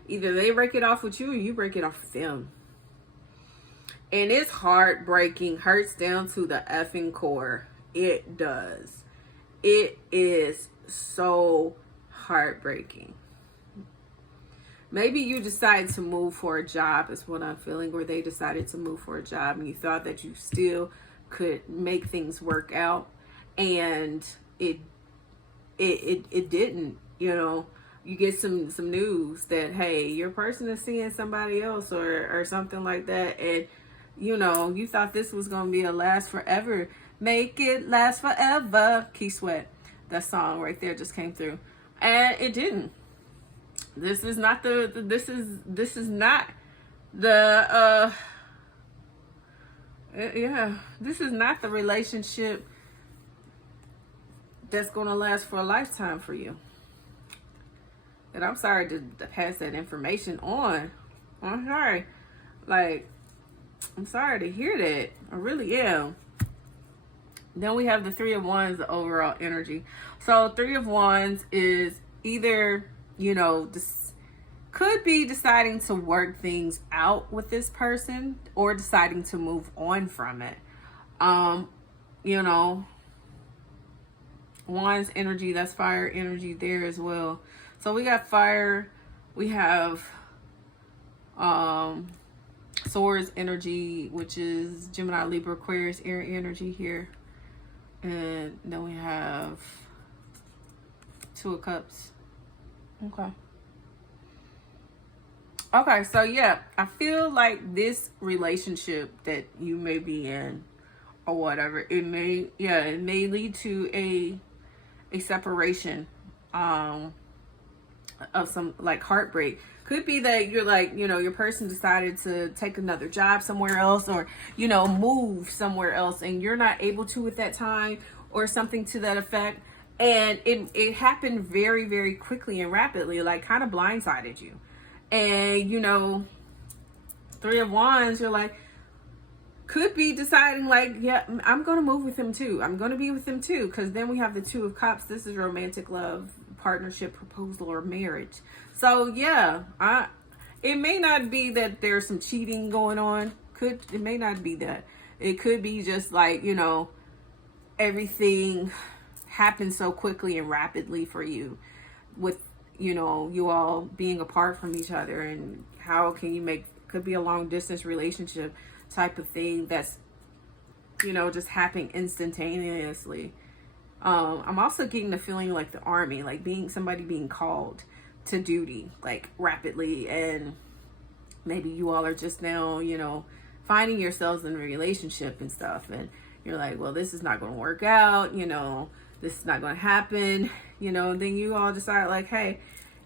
either they break it off with you or you break it off with them. And it's heartbreaking, hurts down to the effing core. It does. It is so heartbreaking. Maybe you decided to move for a job, is what I'm feeling, or they decided to move for a job and you thought that you still could make things work out, and it didn't. You know, you get some news that, hey, your person is seeing somebody else or something like that, and you know, you thought this was going to be a last forever. Make it last forever. Key Sweat. That song right there just came through. And it didn't. This is not the, this is not the, yeah, this is not the relationship that's going to last for a lifetime for you. And I'm sorry to pass that information on. I'm sorry. Like, I'm sorry to hear that. I really am. Then we have the Three of Wands, the overall energy. So Three of Wands is either, you know, this could be deciding to work things out with this person or deciding to move on from it. You know, Wands energy, that's fire energy there as well. So we got fire, we have Swords energy, which is Gemini, Libra, Aquarius, air energy here. And then we have Two of Cups. Okay. Okay, so yeah, I feel like this relationship that you may be in or whatever, it may lead to a separation of some like heartbreak. Could be that you're like, you know, your person decided to take another job somewhere else, or, you know, move somewhere else, and you're not able to at that time, or something to that effect. And it happened very, very quickly and rapidly, like kind of blindsided you. And, you know, Three of Wands, you're like, could be deciding like, yeah, I'm going to move with him too. I'm going to be with him too. Because then we have the Two of Cups. This is romantic love, partnership, proposal, or marriage. So yeah, it may not be that there's some cheating going on. It may not be that. It could be just like, you know, everything happens so quickly and rapidly for you with, you know, you all being apart from each other, and how can you could be a long distance relationship type of thing that's, you know, just happening instantaneously. I'm also getting the feeling like the army, like somebody being called to duty, like rapidly, and maybe you all are just now, you know, finding yourselves in a relationship and stuff, and you're like, well, this is not going to work out, you know, this is not going to happen, you know, and then you all decide like, hey,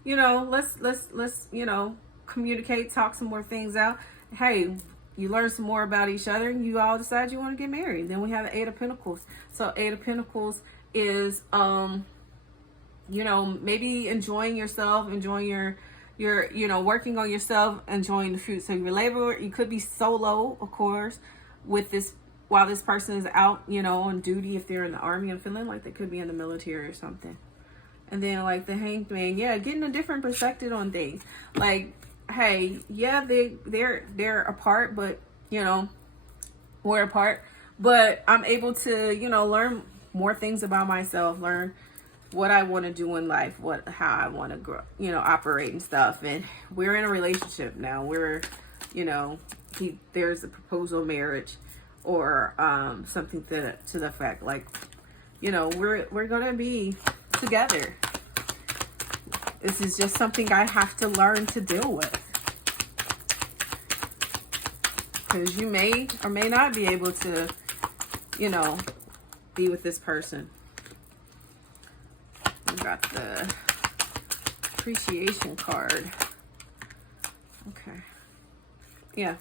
you know, let's, you know, communicate, talk some more things out. Hey, you learn some more about each other, and you all decide you want to get married. Then we have the Eight of Pentacles. So Eight of Pentacles is, you know, maybe enjoying yourself, enjoying your, you know, working on yourself, enjoying the fruits of your labor. You could be solo, of course, with this, while this person is out, you know, on duty. If they're in the army, I'm feeling like they could be in the military or something. And then like the Hanged Man, yeah, getting a different perspective on things. Like, hey, yeah, they're apart, but, you know, we're apart, but I'm able to, you know, learn more things about myself, learn what I want to do in life, how I want to grow, you know, operate and stuff. And we're in a relationship now. We're, you know, there's a proposal, marriage, or something to the effect, like, you know, we're gonna be together. This is just something I have to learn to deal with, because you may or may not be able to, you know, be with this person. We got the appreciation card. Okay. Yeah.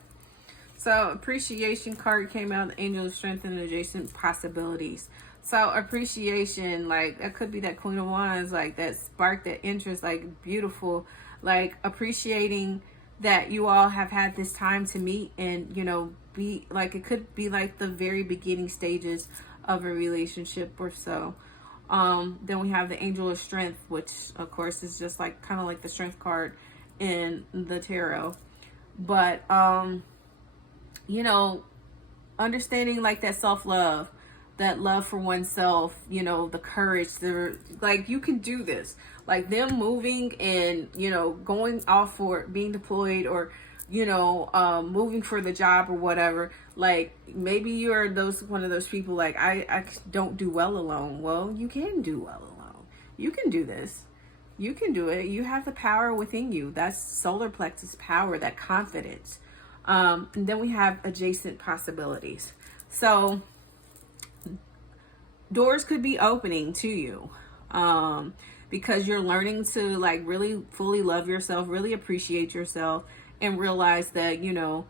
So appreciation card came out, the Angel of Strength and Adjacent Possibilities. So appreciation, like that could be that Queen of Wands, like that spark, that interest, like beautiful, like appreciating that you all have had this time to meet, and, you know, be like, it could be like the very beginning stages of a relationship or so. Then we have the Angel of Strength, which of course is just like kind of like the Strength card in the tarot. But you know, understanding like that self-love, that love for oneself, you know, the courage, like you can do this. Like them moving and, you know, going off for being deployed, or, you know, moving for the job or whatever. Like maybe you're one of those people like, I don't do well alone. Well, you can do well alone. You can do this. You can do it. You have the power within you. That's solar plexus power, that confidence. And then we have adjacent possibilities. So doors could be opening to you, because you're learning to like really fully love yourself, really appreciate yourself, and realize that, you know,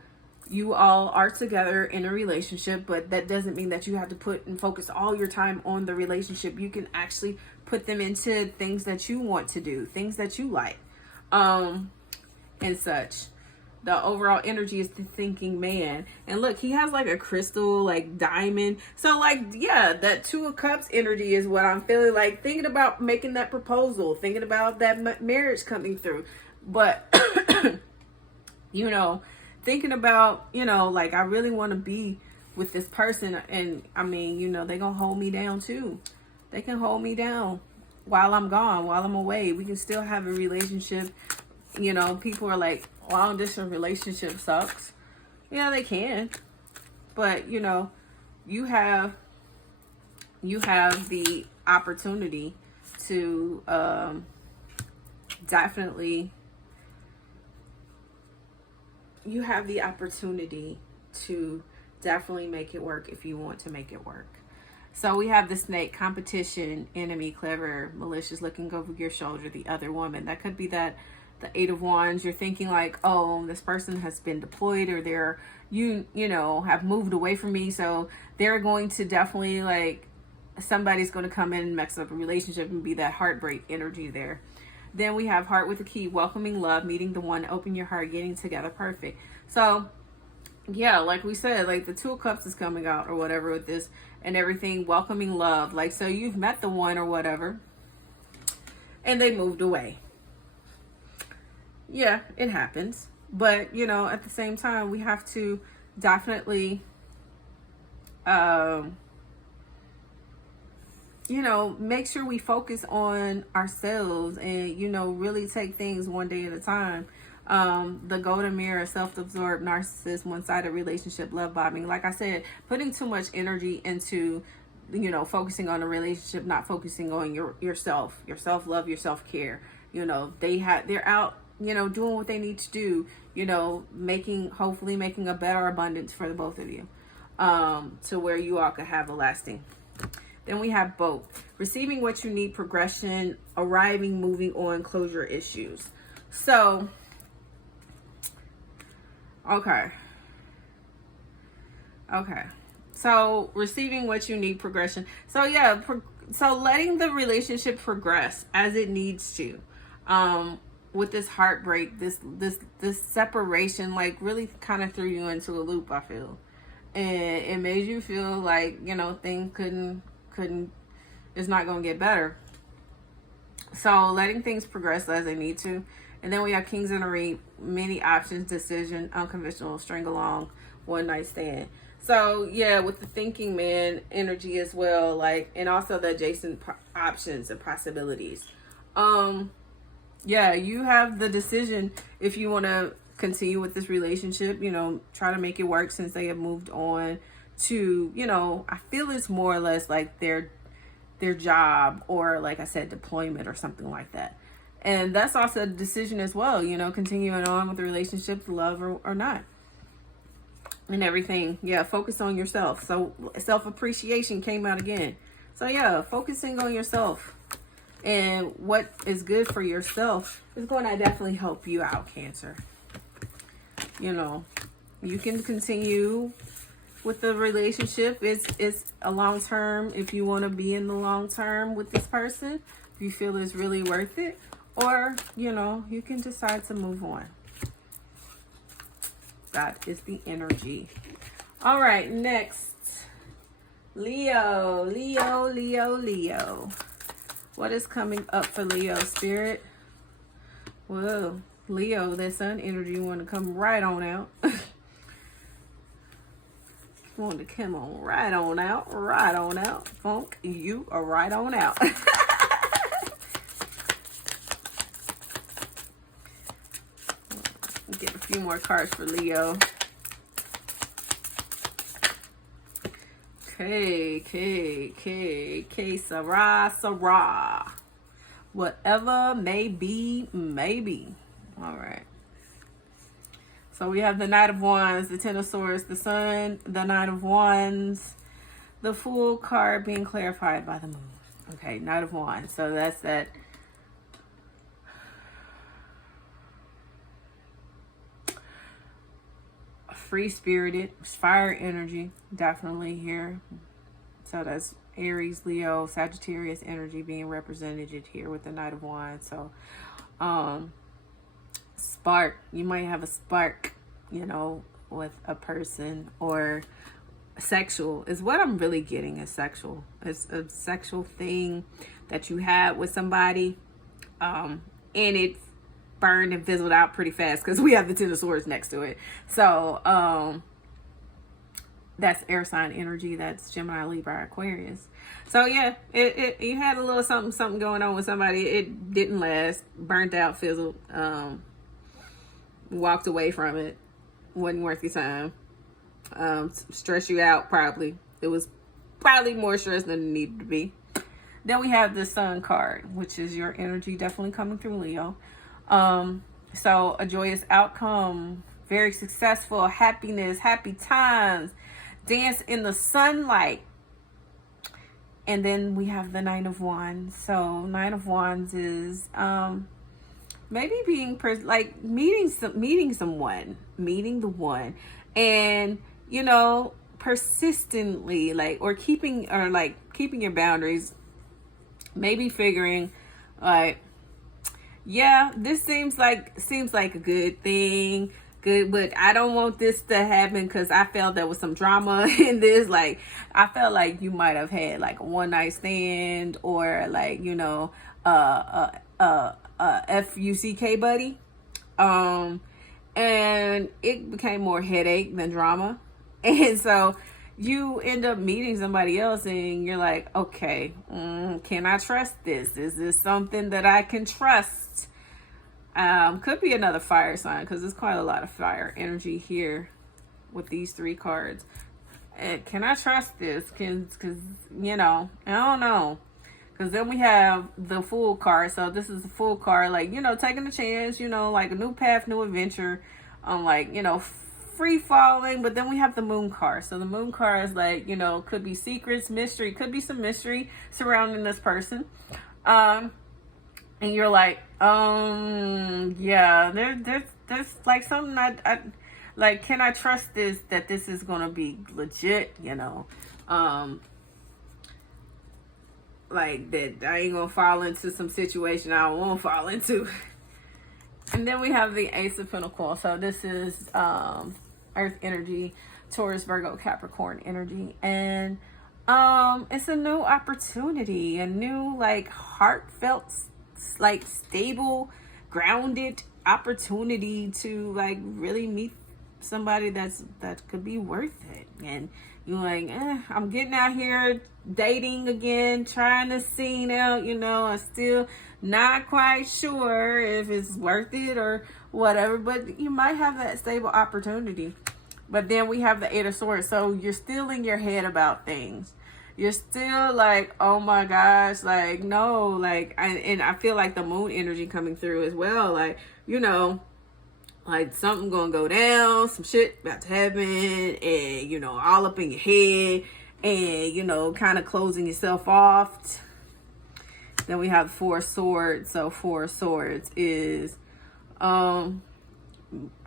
you all are together in a relationship, but that doesn't mean that you have to put and focus all your time on the relationship. You can actually put them into things that you want to do, things that you like, and such. The overall energy is the thinking man. And look, he has like a crystal, like diamond. So like, yeah, that Two of Cups energy is what I'm feeling like, thinking about making that proposal, thinking about that marriage coming through. But, you know, thinking about, you know, like I really want to be with this person. And I mean, you know, they're going to hold me down too. They can hold me down while I'm gone, while I'm away. We can still have a relationship. You know, people are like, long distance relationship sucks. Yeah, they can. But, you know, you have the opportunity to definitely, you have the opportunity to definitely make it work if you want to make it work. So we have the Snake, competition, enemy, clever, malicious, looking over your shoulder, the other woman. That could be that the Eight of Wands. You're thinking like, oh, this person has been deployed, or they're, you know, have moved away from me. So they're going to definitely like, somebody's going to come in and mess up a relationship and be that heartbreak energy there. Then we have Heart with a Key, welcoming love, meeting the one, open your heart, getting together, perfect. So yeah, like we said, like the Two of Cups is coming out or whatever with this and everything, welcoming love. Like, so you've met the one or whatever. and they moved away. Yeah, it happens. But, you know, at the same time, we have to definitely, you know, make sure we focus on ourselves and, you know, really take things one day at a time. The golden mirror, self-absorbed, narcissist, one-sided relationship, love bombing. Like I said, putting too much energy into, you know, focusing on a relationship, not focusing on yourself, your self-love, your self-care. You know, they're out, you know, doing what they need to do, you know, hopefully making a better abundance for the both of you, to where you all could have a lasting. Then we have both. Receiving what you need, progression, arriving, moving on, closure issues. So, okay. So, receiving what you need, progression. So, yeah, so letting the relationship progress as it needs to. With this heartbreak, this separation, like, really kind of threw you into a loop, I feel. And it made you feel like, you know, things it's not going to get better. So letting things progress as they need to. And then we have Kings in the Ring, many options, decision, unconventional, string along, one night stand. So yeah, with the thinking man energy as well, like, and also the adjacent options and possibilities. Yeah, you have the decision if you want to continue with this relationship, you know, try to make it work since they have moved on to, you know, I feel it's more or less like their job, or like I said, deployment or something like that. And that's also a decision as well, you know, continuing on with the relationship, love or not. And everything. Yeah, focus on yourself. So self-appreciation came out again. So yeah, focusing on yourself and what is good for yourself is going to definitely help you out, Cancer. You know, you can continue with the relationship. It's a long term if you want to be in the long term with this person, if you feel it's really worth it, or, you know, you can decide to move on. That is the energy. All right, next, Leo. What is coming up for Leo, Spirit? Whoa, Leo, that sun energy want to come right on out. Want to come on right on out. Funk, you are right on out. Get a few more cards for Leo. Sarah. Whatever may be, maybe. All right. So we have the Knight of Wands, the Ten of Swords, the Sun, the Knight of Wands, the Fool card being clarified by the Moon. Okay, Knight of Wands. So that's that. Free-spirited, fire energy, definitely here. So that's Aries, Leo, Sagittarius energy being represented here with the Knight of Wands. So, spark. You might have a spark, you know, with a person, or sexual is what I'm really getting. Is sexual. It's a sexual thing that you had with somebody, and it burned and fizzled out pretty fast because we have the Ten of Swords next to it. So that's air sign energy. That's Gemini, Libra, Aquarius. So yeah, you had a little something going on with somebody. It didn't last, burnt out, fizzled, walked away from it. Wasn't worth your time. Stress you out, probably. It was probably more stress than it needed to be. Then we have the Sun card, which is your energy definitely coming through, Leo. So a joyous outcome, very successful, happiness, happy times, dance in the sunlight. And then we have the Nine of Wands. So Nine of Wands is maybe being like meeting the one, and you know, persistently, like, or keeping your boundaries. Maybe figuring like, yeah, this seems like a good thing. Good, but I don't want this to happen because I felt there was some drama in this. Like, I felt like you might have had like a one night stand, or like, you know, FUCK buddy. And it became more headache than drama. And so you end up meeting somebody else and you're like, okay, can I trust this? Is this something that I can trust? Could be another fire sign, because there's quite a lot of fire energy here with these 3 cards. And can I trust this? Because, you know, I don't know. Because then we have the Fool card. So this is the Fool card, like, you know, taking a chance, you know, like a new path, new adventure, like, you know, free falling. But then we have the Moon card. So the Moon card is like, you know, could be secrets, mystery, could be some mystery surrounding this person. And you're like, yeah, there's like something I like, can I trust this, that this is going to be legit, you know? Like that I ain't gonna fall into some situation I don't want to fall into. And then we have the Ace of Pentacles. So this is Earth energy, Taurus, Virgo, Capricorn energy. And it's a new opportunity, a new like heartfelt, like stable, grounded opportunity to like really meet somebody that could be worth it. And you're like, I'm getting out here dating again, trying to scene out, you know, I'm still not quite sure if it's worth it or whatever, but you might have that stable opportunity. But then we have the 8 of Swords. So you're still in your head about things. You're still like, oh my gosh, like, no, like, and I feel like the Moon energy coming through as well. Like, you know, like something gonna go down, some shit about to happen, and, you know, all up in your head, and, you know, kind of closing yourself off. Then we have 4 of Swords. So 4 of Swords is, you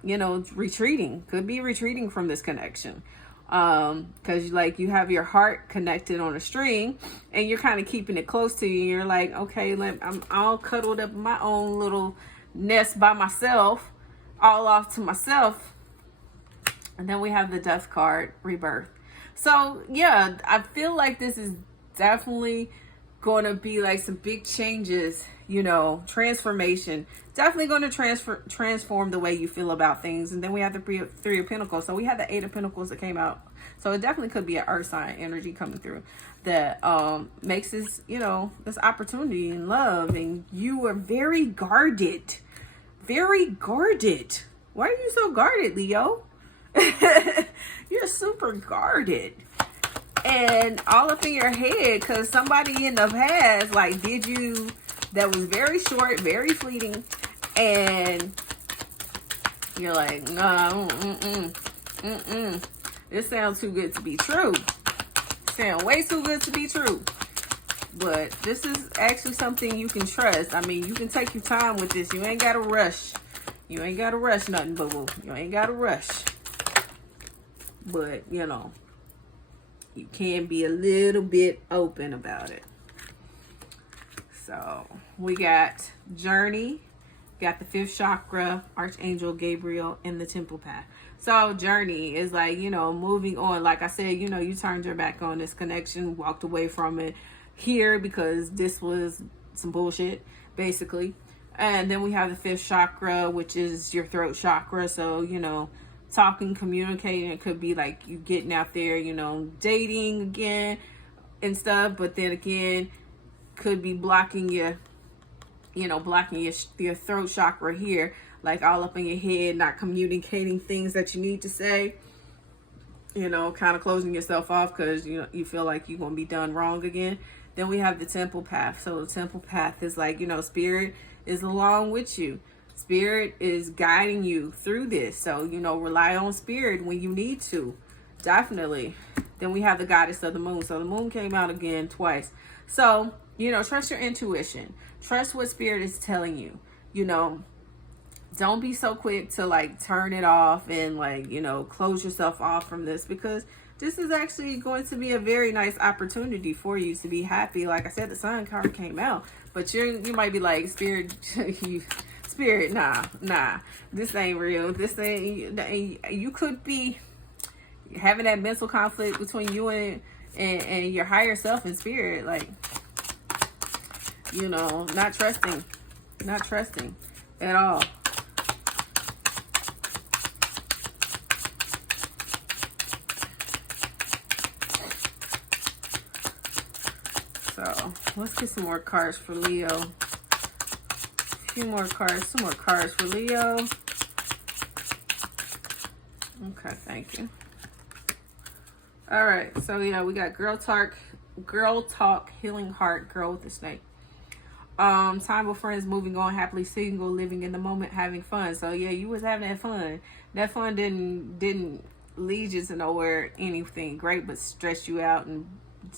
know, retreating. Could be retreating from this connection. Because like you have your heart connected on a string and you're kind of keeping it close to you. You're like, okay, I'm all cuddled up in my own little nest by myself, all off to myself. And then we have the Death card, Rebirth. So yeah, I feel like this is definitely going to be like some big changes, you know, transformation. Definitely going to transform the way you feel about things. And then we have the 3 of Pentacles. So we had the 8 of Pentacles that came out. So it definitely could be an earth sign energy coming through that makes this, you know, this opportunity in love. And you are very guarded. Very guarded. Why are you so guarded, Leo? You're super guarded. And all up in your head because somebody in the past like did you that was very short, very fleeting, and you're like, no, this sounds too good to be true. Sound way too good to be true. But this is actually something you can trust. I mean, you can take your time with this. You ain't gotta rush. You ain't gotta rush nothing, boo-boo. You ain't gotta rush. But, you know, you can be a little bit open about it. So we got Journey, got the 5th chakra, Archangel Gabriel, and the Temple Path. So Journey is like, you know, moving on. Like I said, you know, you turned your back on this connection, walked away from it here because this was some bullshit, basically. And then we have the 5th chakra, which is your throat chakra. So, you know, talking, communicating, it could be like you getting out there, you know, dating again and stuff. But then again, could be blocking your, you know, blocking your throat chakra here, like all up in your head, not communicating things that you need to say, you know, kind of closing yourself off because, you know, you feel like you're going to be done wrong again. Then we have the Temple Path. So the Temple Path is like, you know, Spirit is along with you. Spirit is guiding you through this. So, you know, rely on Spirit when you need to. Definitely. Then we have the Goddess of the Moon. So the Moon came out again twice. So, you know, trust your intuition. Trust what Spirit is telling you. You know, don't be so quick to like turn it off and like, you know, close yourself off from this, because this is actually going to be a very nice opportunity for you to be happy. Like I said, the Sun card came out, but you might be like, Spirit, Spirit, nah, this ain't real. This ain't, you could be having that mental conflict between you and your higher self and Spirit, like, you know, not trusting Not trusting at all. So let's get some more cards for Leo. A few more cards, some more cards for Leo. Okay, thank you. All right, so yeah, we got girl talk, healing heart, girl with a snake. Time with friends, moving on, happily single, living in the moment, having fun. So yeah, you was having that fun. That fun didn't lead you to nowhere, anything great, but stressed you out and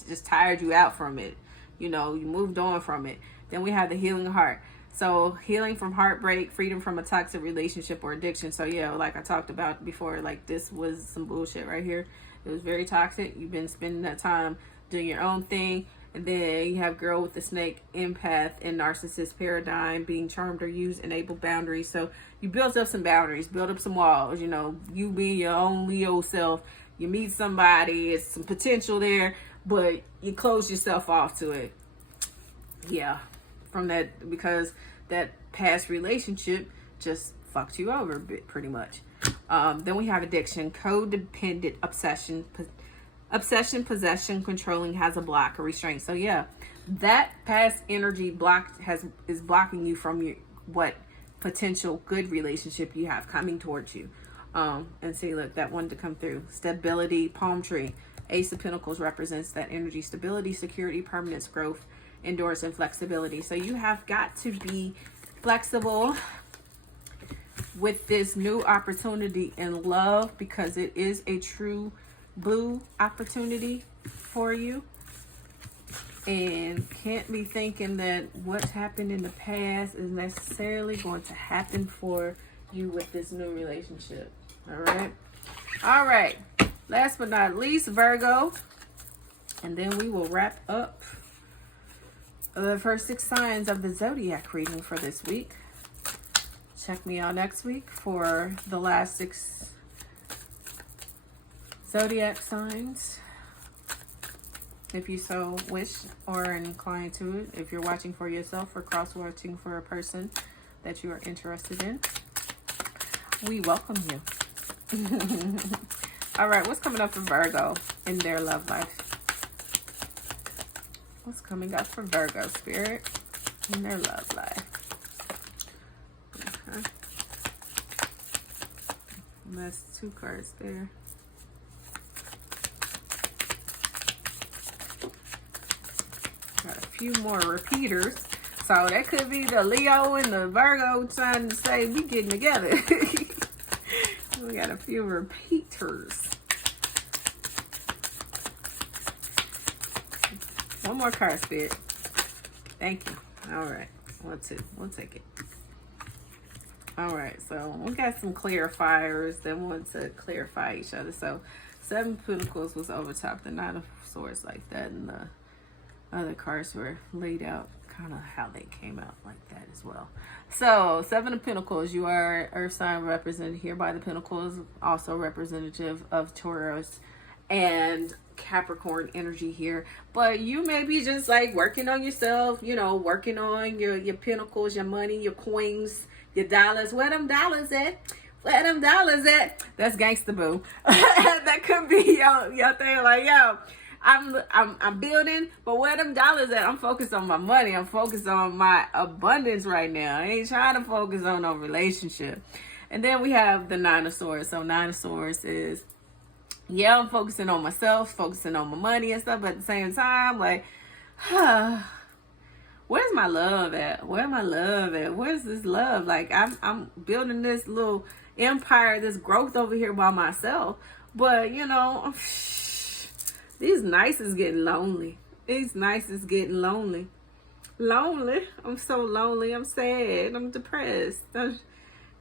just tired you out from it. You know, you moved on from it. Then we have the healing heart. So healing from heartbreak, freedom from a toxic relationship or addiction. So yeah, like I talked about before, like this was some bullshit right here. It was very toxic. You've been spending that time doing your own thing. And then you have girl with the snake, empath, and narcissist paradigm, being charmed or used, enable boundaries. So you built up some boundaries, build up some walls, you know, you being your own Leo self. You meet somebody, it's some potential there, but you close yourself off to it. Yeah, from that, because that past relationship just fucked you over pretty much. Then we have addiction, codependent, obsession, possession, controlling, has a block, a restraint. So yeah, that past energy is blocking you from your what potential good relationship you have coming towards you. And see, look, that one to come through. Stability, palm tree. Ace of Pentacles represents that energy, stability, security, permanence, growth, endurance, and flexibility. So you have got to be flexible with this new opportunity in love, because it is a true blue opportunity for you. And can't be thinking that what's happened in the past is necessarily going to happen for you with this new relationship. All right, last but not least, Virgo, and then we will wrap up the first 6 signs of the zodiac reading for this week. Check me out next week for the last 6 zodiac signs, if you so wish or are inclined to it. If you're watching for yourself or cross-watching for a person that you are interested in, we welcome you. All right, what's coming up for Virgo in their love life? What's coming up for Virgo, Spirit, in their love life? Okay. And that's 2 cards there. Got a few more repeaters. So that could be the Leo and the Virgo trying to say we getting together. We got a few repeaters. One more card, Spirit. Thank you. All right. We'll take it. All right. So we got some clarifiers that want to clarify each other. So 7 of Pentacles was over top. The 9 of Swords like that. And the other cards were laid out kind of how they came out like that as well. So 7 of Pentacles, you are Earth sign represented here by the Pentacles, also representative of Taurus and Capricorn energy here. But you may be just like working on yourself, you know, working on your pentacles, your money, your coins, your dollars. Where them dollars at? Where them dollars at? That's gangsta boo. That could be your thing, like, yo, I'm building, but where them dollars at? I'm focused on my money. I'm focused on my abundance right now. I ain't trying to focus on no relationship. And then we have the 9 of Swords. So 9 of Swords is, yeah, I'm focusing on myself, focusing on my money and stuff, but at the same time, like, where's my love at? Where's my love at? Where's this love? Like, I'm building this little empire, this growth over here by myself. But, you know, these nights is getting lonely. These nights is getting lonely. Lonely. I'm so lonely. I'm sad. I'm depressed.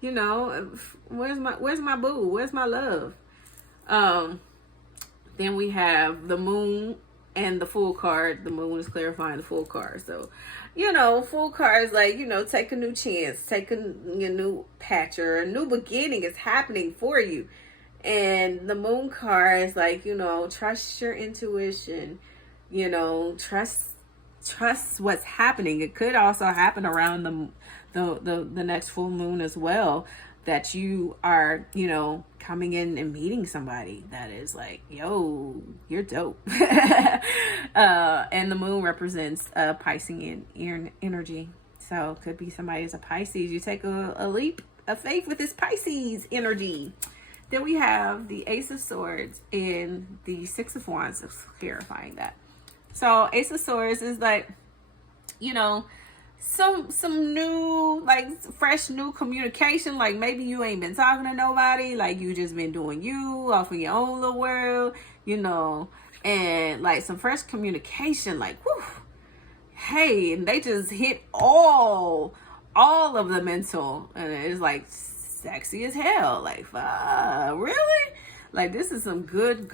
You know, where's my boo? Where's my love? Then we have the Moon and the Fool card. The Moon is clarifying the Fool card. So, you know, Fool card is like, you know, take a new chance, take a new patch, or a new beginning is happening for you. And the Moon card is like, you know, trust your intuition, you know, trust trust what's happening. It could also happen around the next full moon as well, that you are, you know, coming in and meeting somebody that is like, yo, you're dope. And the moon represents Pisces energy. So could be somebody who's a Pisces. You take a leap of faith with this Pisces energy. Then we have the Ace of Swords and the Six of Wands, is clarifying that. So Ace of Swords is like, you know, some new, like fresh new communication. Like maybe you ain't been talking to nobody, like you just been doing you off in your own little world, you know, and like some fresh communication, like whew, hey, and they just hit all of the mental, and it's like sexy as hell. Like really, like this is some good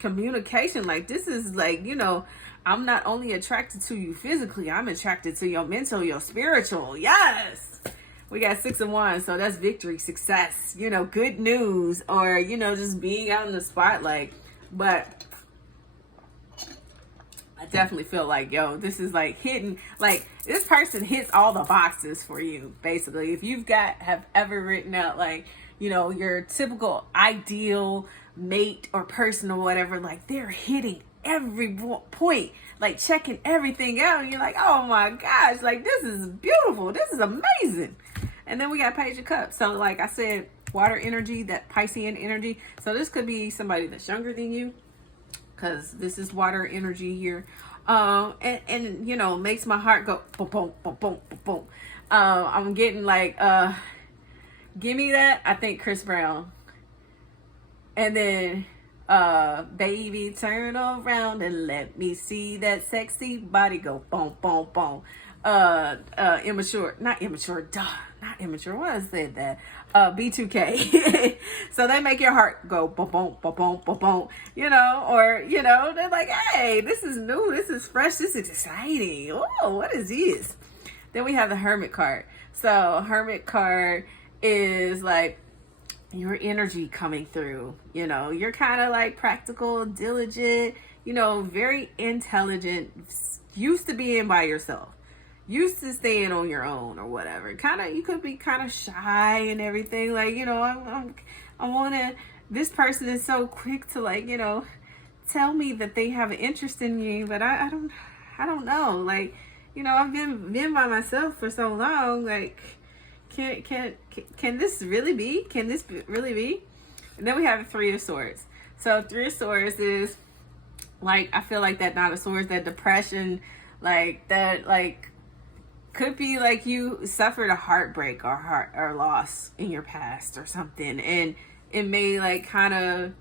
communication. Like this is like, you know, I'm not only attracted to you physically, I'm attracted to your mental, your spiritual. Yes. We got Six of Wands, so that's victory, success, you know, good news, or, you know, just being out in the spotlight. But I definitely feel like, yo, this is like hitting, like this person hits all the boxes for you, basically. If you've have ever written out, like, you know, your typical ideal mate or person or whatever, like they're hitting every point, like checking everything out, and you're like, oh my gosh, like this is beautiful, this is amazing. And then we got Page of Cups. So like I said, water energy, that Piscean energy. So this could be somebody that's younger than you, because this is water energy here. And you know, makes my heart go boom, boom, boom, boom, boom, boom. I'm getting like, give me that. I think Chris Brown. And then, baby, turn around and let me see that sexy body go boom, boom, boom. Immature, not immature, not immature. What I said that? B2K. So they make your heart go boom, boom, boom, boom, boom, boom. You know, or you know, they're like, hey, this is new, this is fresh, this is exciting. Oh, what is this? Then we have the Hermit card. So Hermit card is like your energy coming through. You know, you're kind of like practical, diligent, you know, very intelligent, used to being by yourself, used to staying on your own or whatever. Kind of, you could be kind of shy and everything. Like, you know, I want to, this person is so quick to like, you know, tell me that they have an interest in me, but I don't know. Like, you know, I've been by myself for so long. Like, can this really be? Can this really be? And then we have the Three of Swords. So Three of Swords is like, I feel like that Nine of Swords, that depression, like that, like could be like you suffered a heartbreak or loss in your past or something, and it may like kind of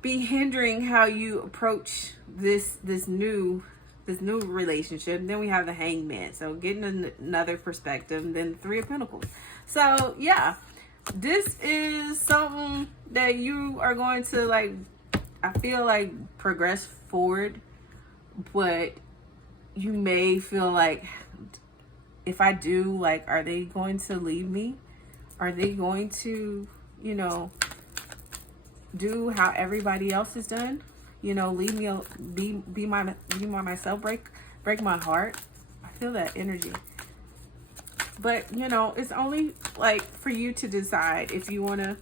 be hindering how you approach this new relationship. And then we have the Hangman, so getting another perspective. And then the Three of Pentacles. So yeah, this is something that you are going to like, I feel like, progress forward, but you may feel like, if I do, like, are they going to leave me? Are they going to, you know, do how everybody else is done? You know, leave me, be myself, break my heart. I feel that energy. But, you know, it's only like for you to decide if you want to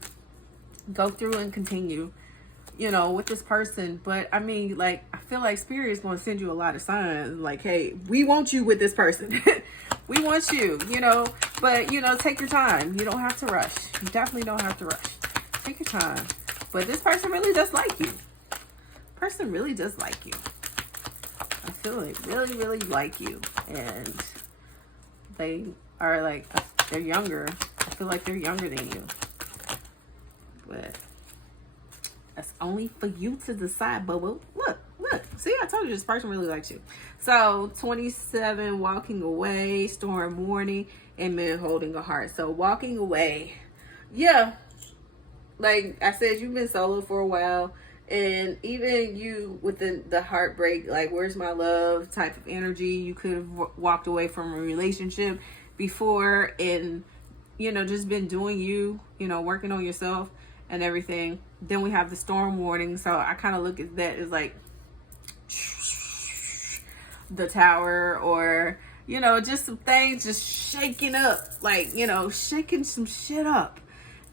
go through and continue, you know, with this person. But I mean, like, I feel like Spirit is going to send you a lot of signs like, hey, we want you with this person. We want you, you know, but, you know, take your time. You don't have to rush. You definitely don't have to rush. Take your time. But this person really does like you. Person really does like you. I feel like really like you. And they are like, they're younger. I feel like they're younger than you. But that's only for you to decide, boo-boo. Look. See, I told you this person really likes you. So 27, walking away, storm warning, and men holding a heart. So walking away. Yeah. Like I said, you've been solo for a while. And even you with the heartbreak, like, where's my love type of energy, you could have walked away from a relationship before and, you know, just been doing you know, working on yourself and everything. Then we have the storm warning. So I kind of look at that as like, the tower, or, you know, just some things just shaking up, like, you know, shaking some shit up.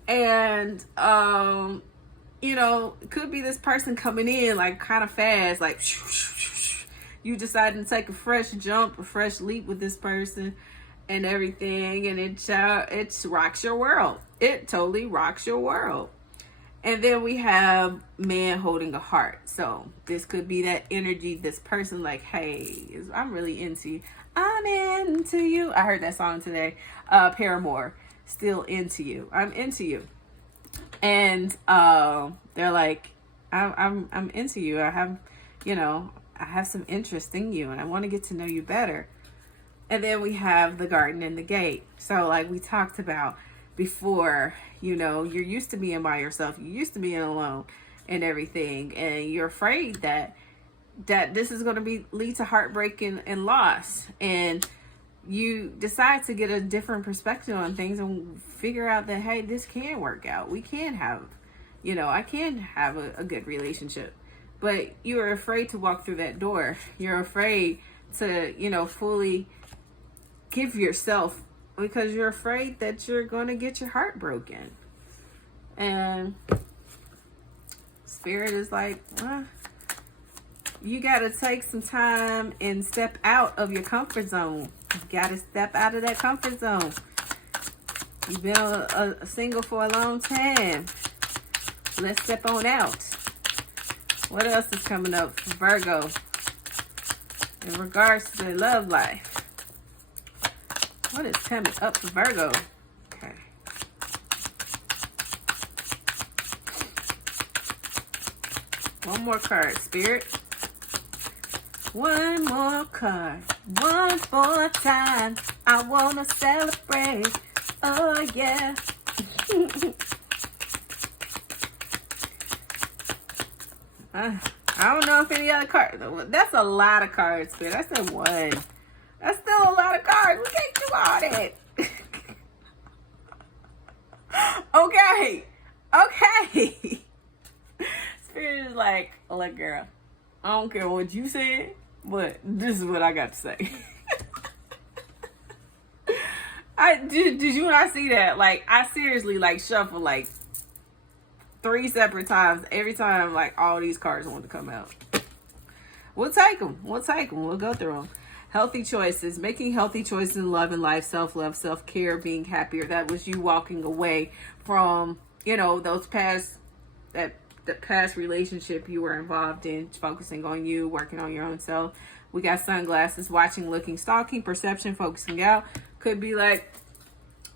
And, you know, it could be this person coming in like kind of fast, like you deciding to take a fresh jump, a fresh leap with this person and everything, and it rocks your world. It totally rocks your world. And then we have man holding a heart. So this could be that energy, this person like, hey, I'm really into you. I'm into you. I heard that song today. Paramore, Still Into You. I'm into you. And they're like, I'm into you. I have, you know, I have some interest in you, and I want to get to know you better. And then we have the garden and the gate. So like we talked about before, you know, you're used to being by yourself. You're used to being alone and everything. And you're afraid that this is going to lead to heartbreak and loss. And you decide to get a different perspective on things and figure out that, hey, this can work out. We can have, you know, I can have a good relationship. But you're afraid to walk through that door. You're afraid to, you know, fully give yourself, because you're afraid that you're going to get your heart broken. And Spirit is like, well, you got to take some time and step out of your comfort zone. You got to step out of that comfort zone. You've been a single for a long time. Let's step on out. What else is coming up for Virgo in regards to their love life? What is coming up for Virgo? Okay. One more card, Spirit. One more card. One more time. I want to celebrate. Oh, yeah. I don't know if any other cards. That's a lot of cards, Spirit. I said one. That's still a lot of cards. We can't do all that. Okay. Okay. Spirit is like, look, girl, I don't care what you said, but this is what I got to say. Did you not see that? Like, I seriously like shuffle like 3 separate times every time like all these cards want to come out. We'll take them. We'll go through them. Healthy choices, making healthy choices in love and life, self-love, self-care, being happier. That was you walking away from, you know, those past, that past relationship you were involved in, focusing on you, working on your own self. We got sunglasses, watching, looking, stalking, perception, focusing out. Could be like,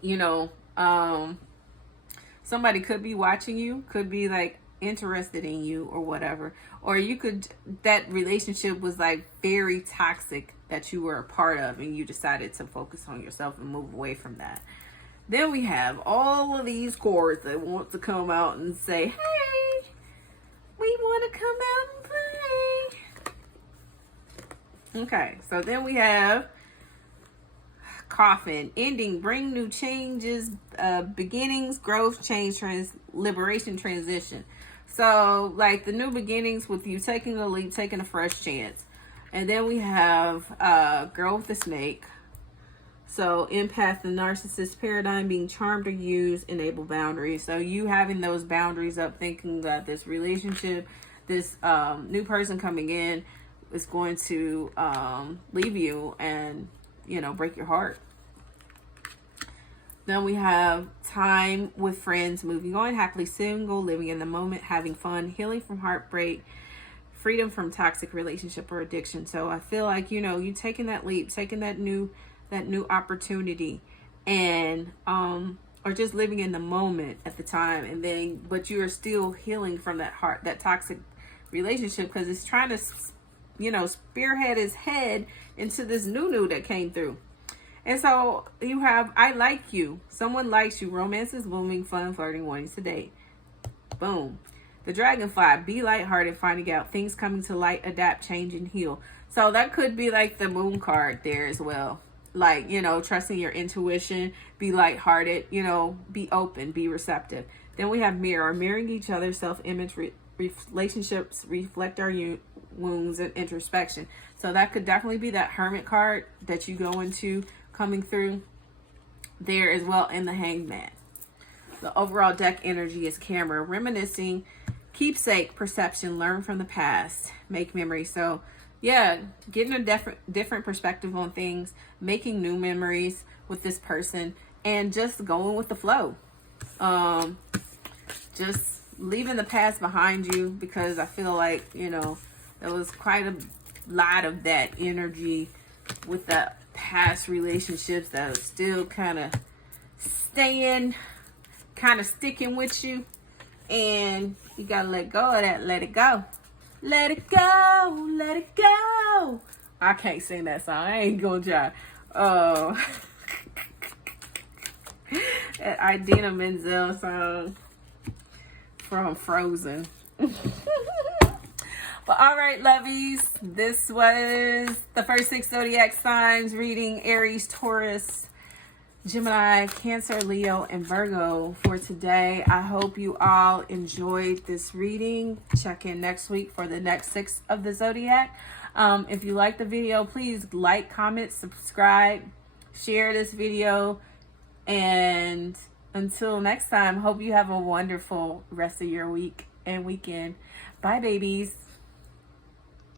you know, somebody could be watching you, could be like interested in you or whatever. Or you could, that relationship was like very toxic that you were a part of, and you decided to focus on yourself and move away from that. Then we have all of these cards that want to come out and say, hey, we want to come out and play. Okay, so then we have Coffin, ending, bring new changes, beginnings, growth, change, liberation, transition. So like the new beginnings with you taking a leap, taking a fresh chance. And then we have girl with the snake. So empath and narcissist paradigm, being charmed or used, enable boundaries. So you having those boundaries up, thinking that this relationship, this new person coming in is going to leave you and, you know, break your heart. Then we have time with friends, moving on, happily single, living in the moment, having fun, healing from heartbreak, freedom from toxic relationship or addiction. So I feel like, you know, you taking that leap, taking that new opportunity, and or just living in the moment at the time, and then but you are still healing from that toxic relationship, because it's trying to, you know, spearhead his head into this new that came through. And so you have, I like you. Someone likes you. Romance is blooming, fun, flirting, wanting to date. Boom. The dragonfly, be lighthearted, finding out things coming to light, adapt, change, and heal. So that could be like the moon card there as well. Like, you know, trusting your intuition, be lighthearted, you know, be open, be receptive. Then we have mirror, mirroring each other, self-image, relationships reflect our wounds and introspection. So that could definitely be that Hermit card that you go into coming through there as well, in the Hangman. The overall deck energy is camera, reminiscing, keepsake, perception, learn from the past, make memories. So yeah, getting a different perspective on things, making new memories with this person, and just going with the flow. Just leaving the past behind you, because I feel like, you know, there was quite a lot of that energy with the past relationships that are still kind of sticking with you, and you gotta let go of that. Let it go. Let it go. Let it go. I can't sing that song. I ain't gonna try. That Idina Menzel song from Frozen. But all right, lovies, this was the first 6 zodiac signs reading: Aries, Taurus, Gemini, Cancer, Leo, and Virgo for today. I hope you all enjoyed this reading. Check in next week for the next 6 of the zodiac. If you like the video, please like, comment, subscribe, share this video. And until next time, hope you have a wonderful rest of your week and weekend. Bye, babies.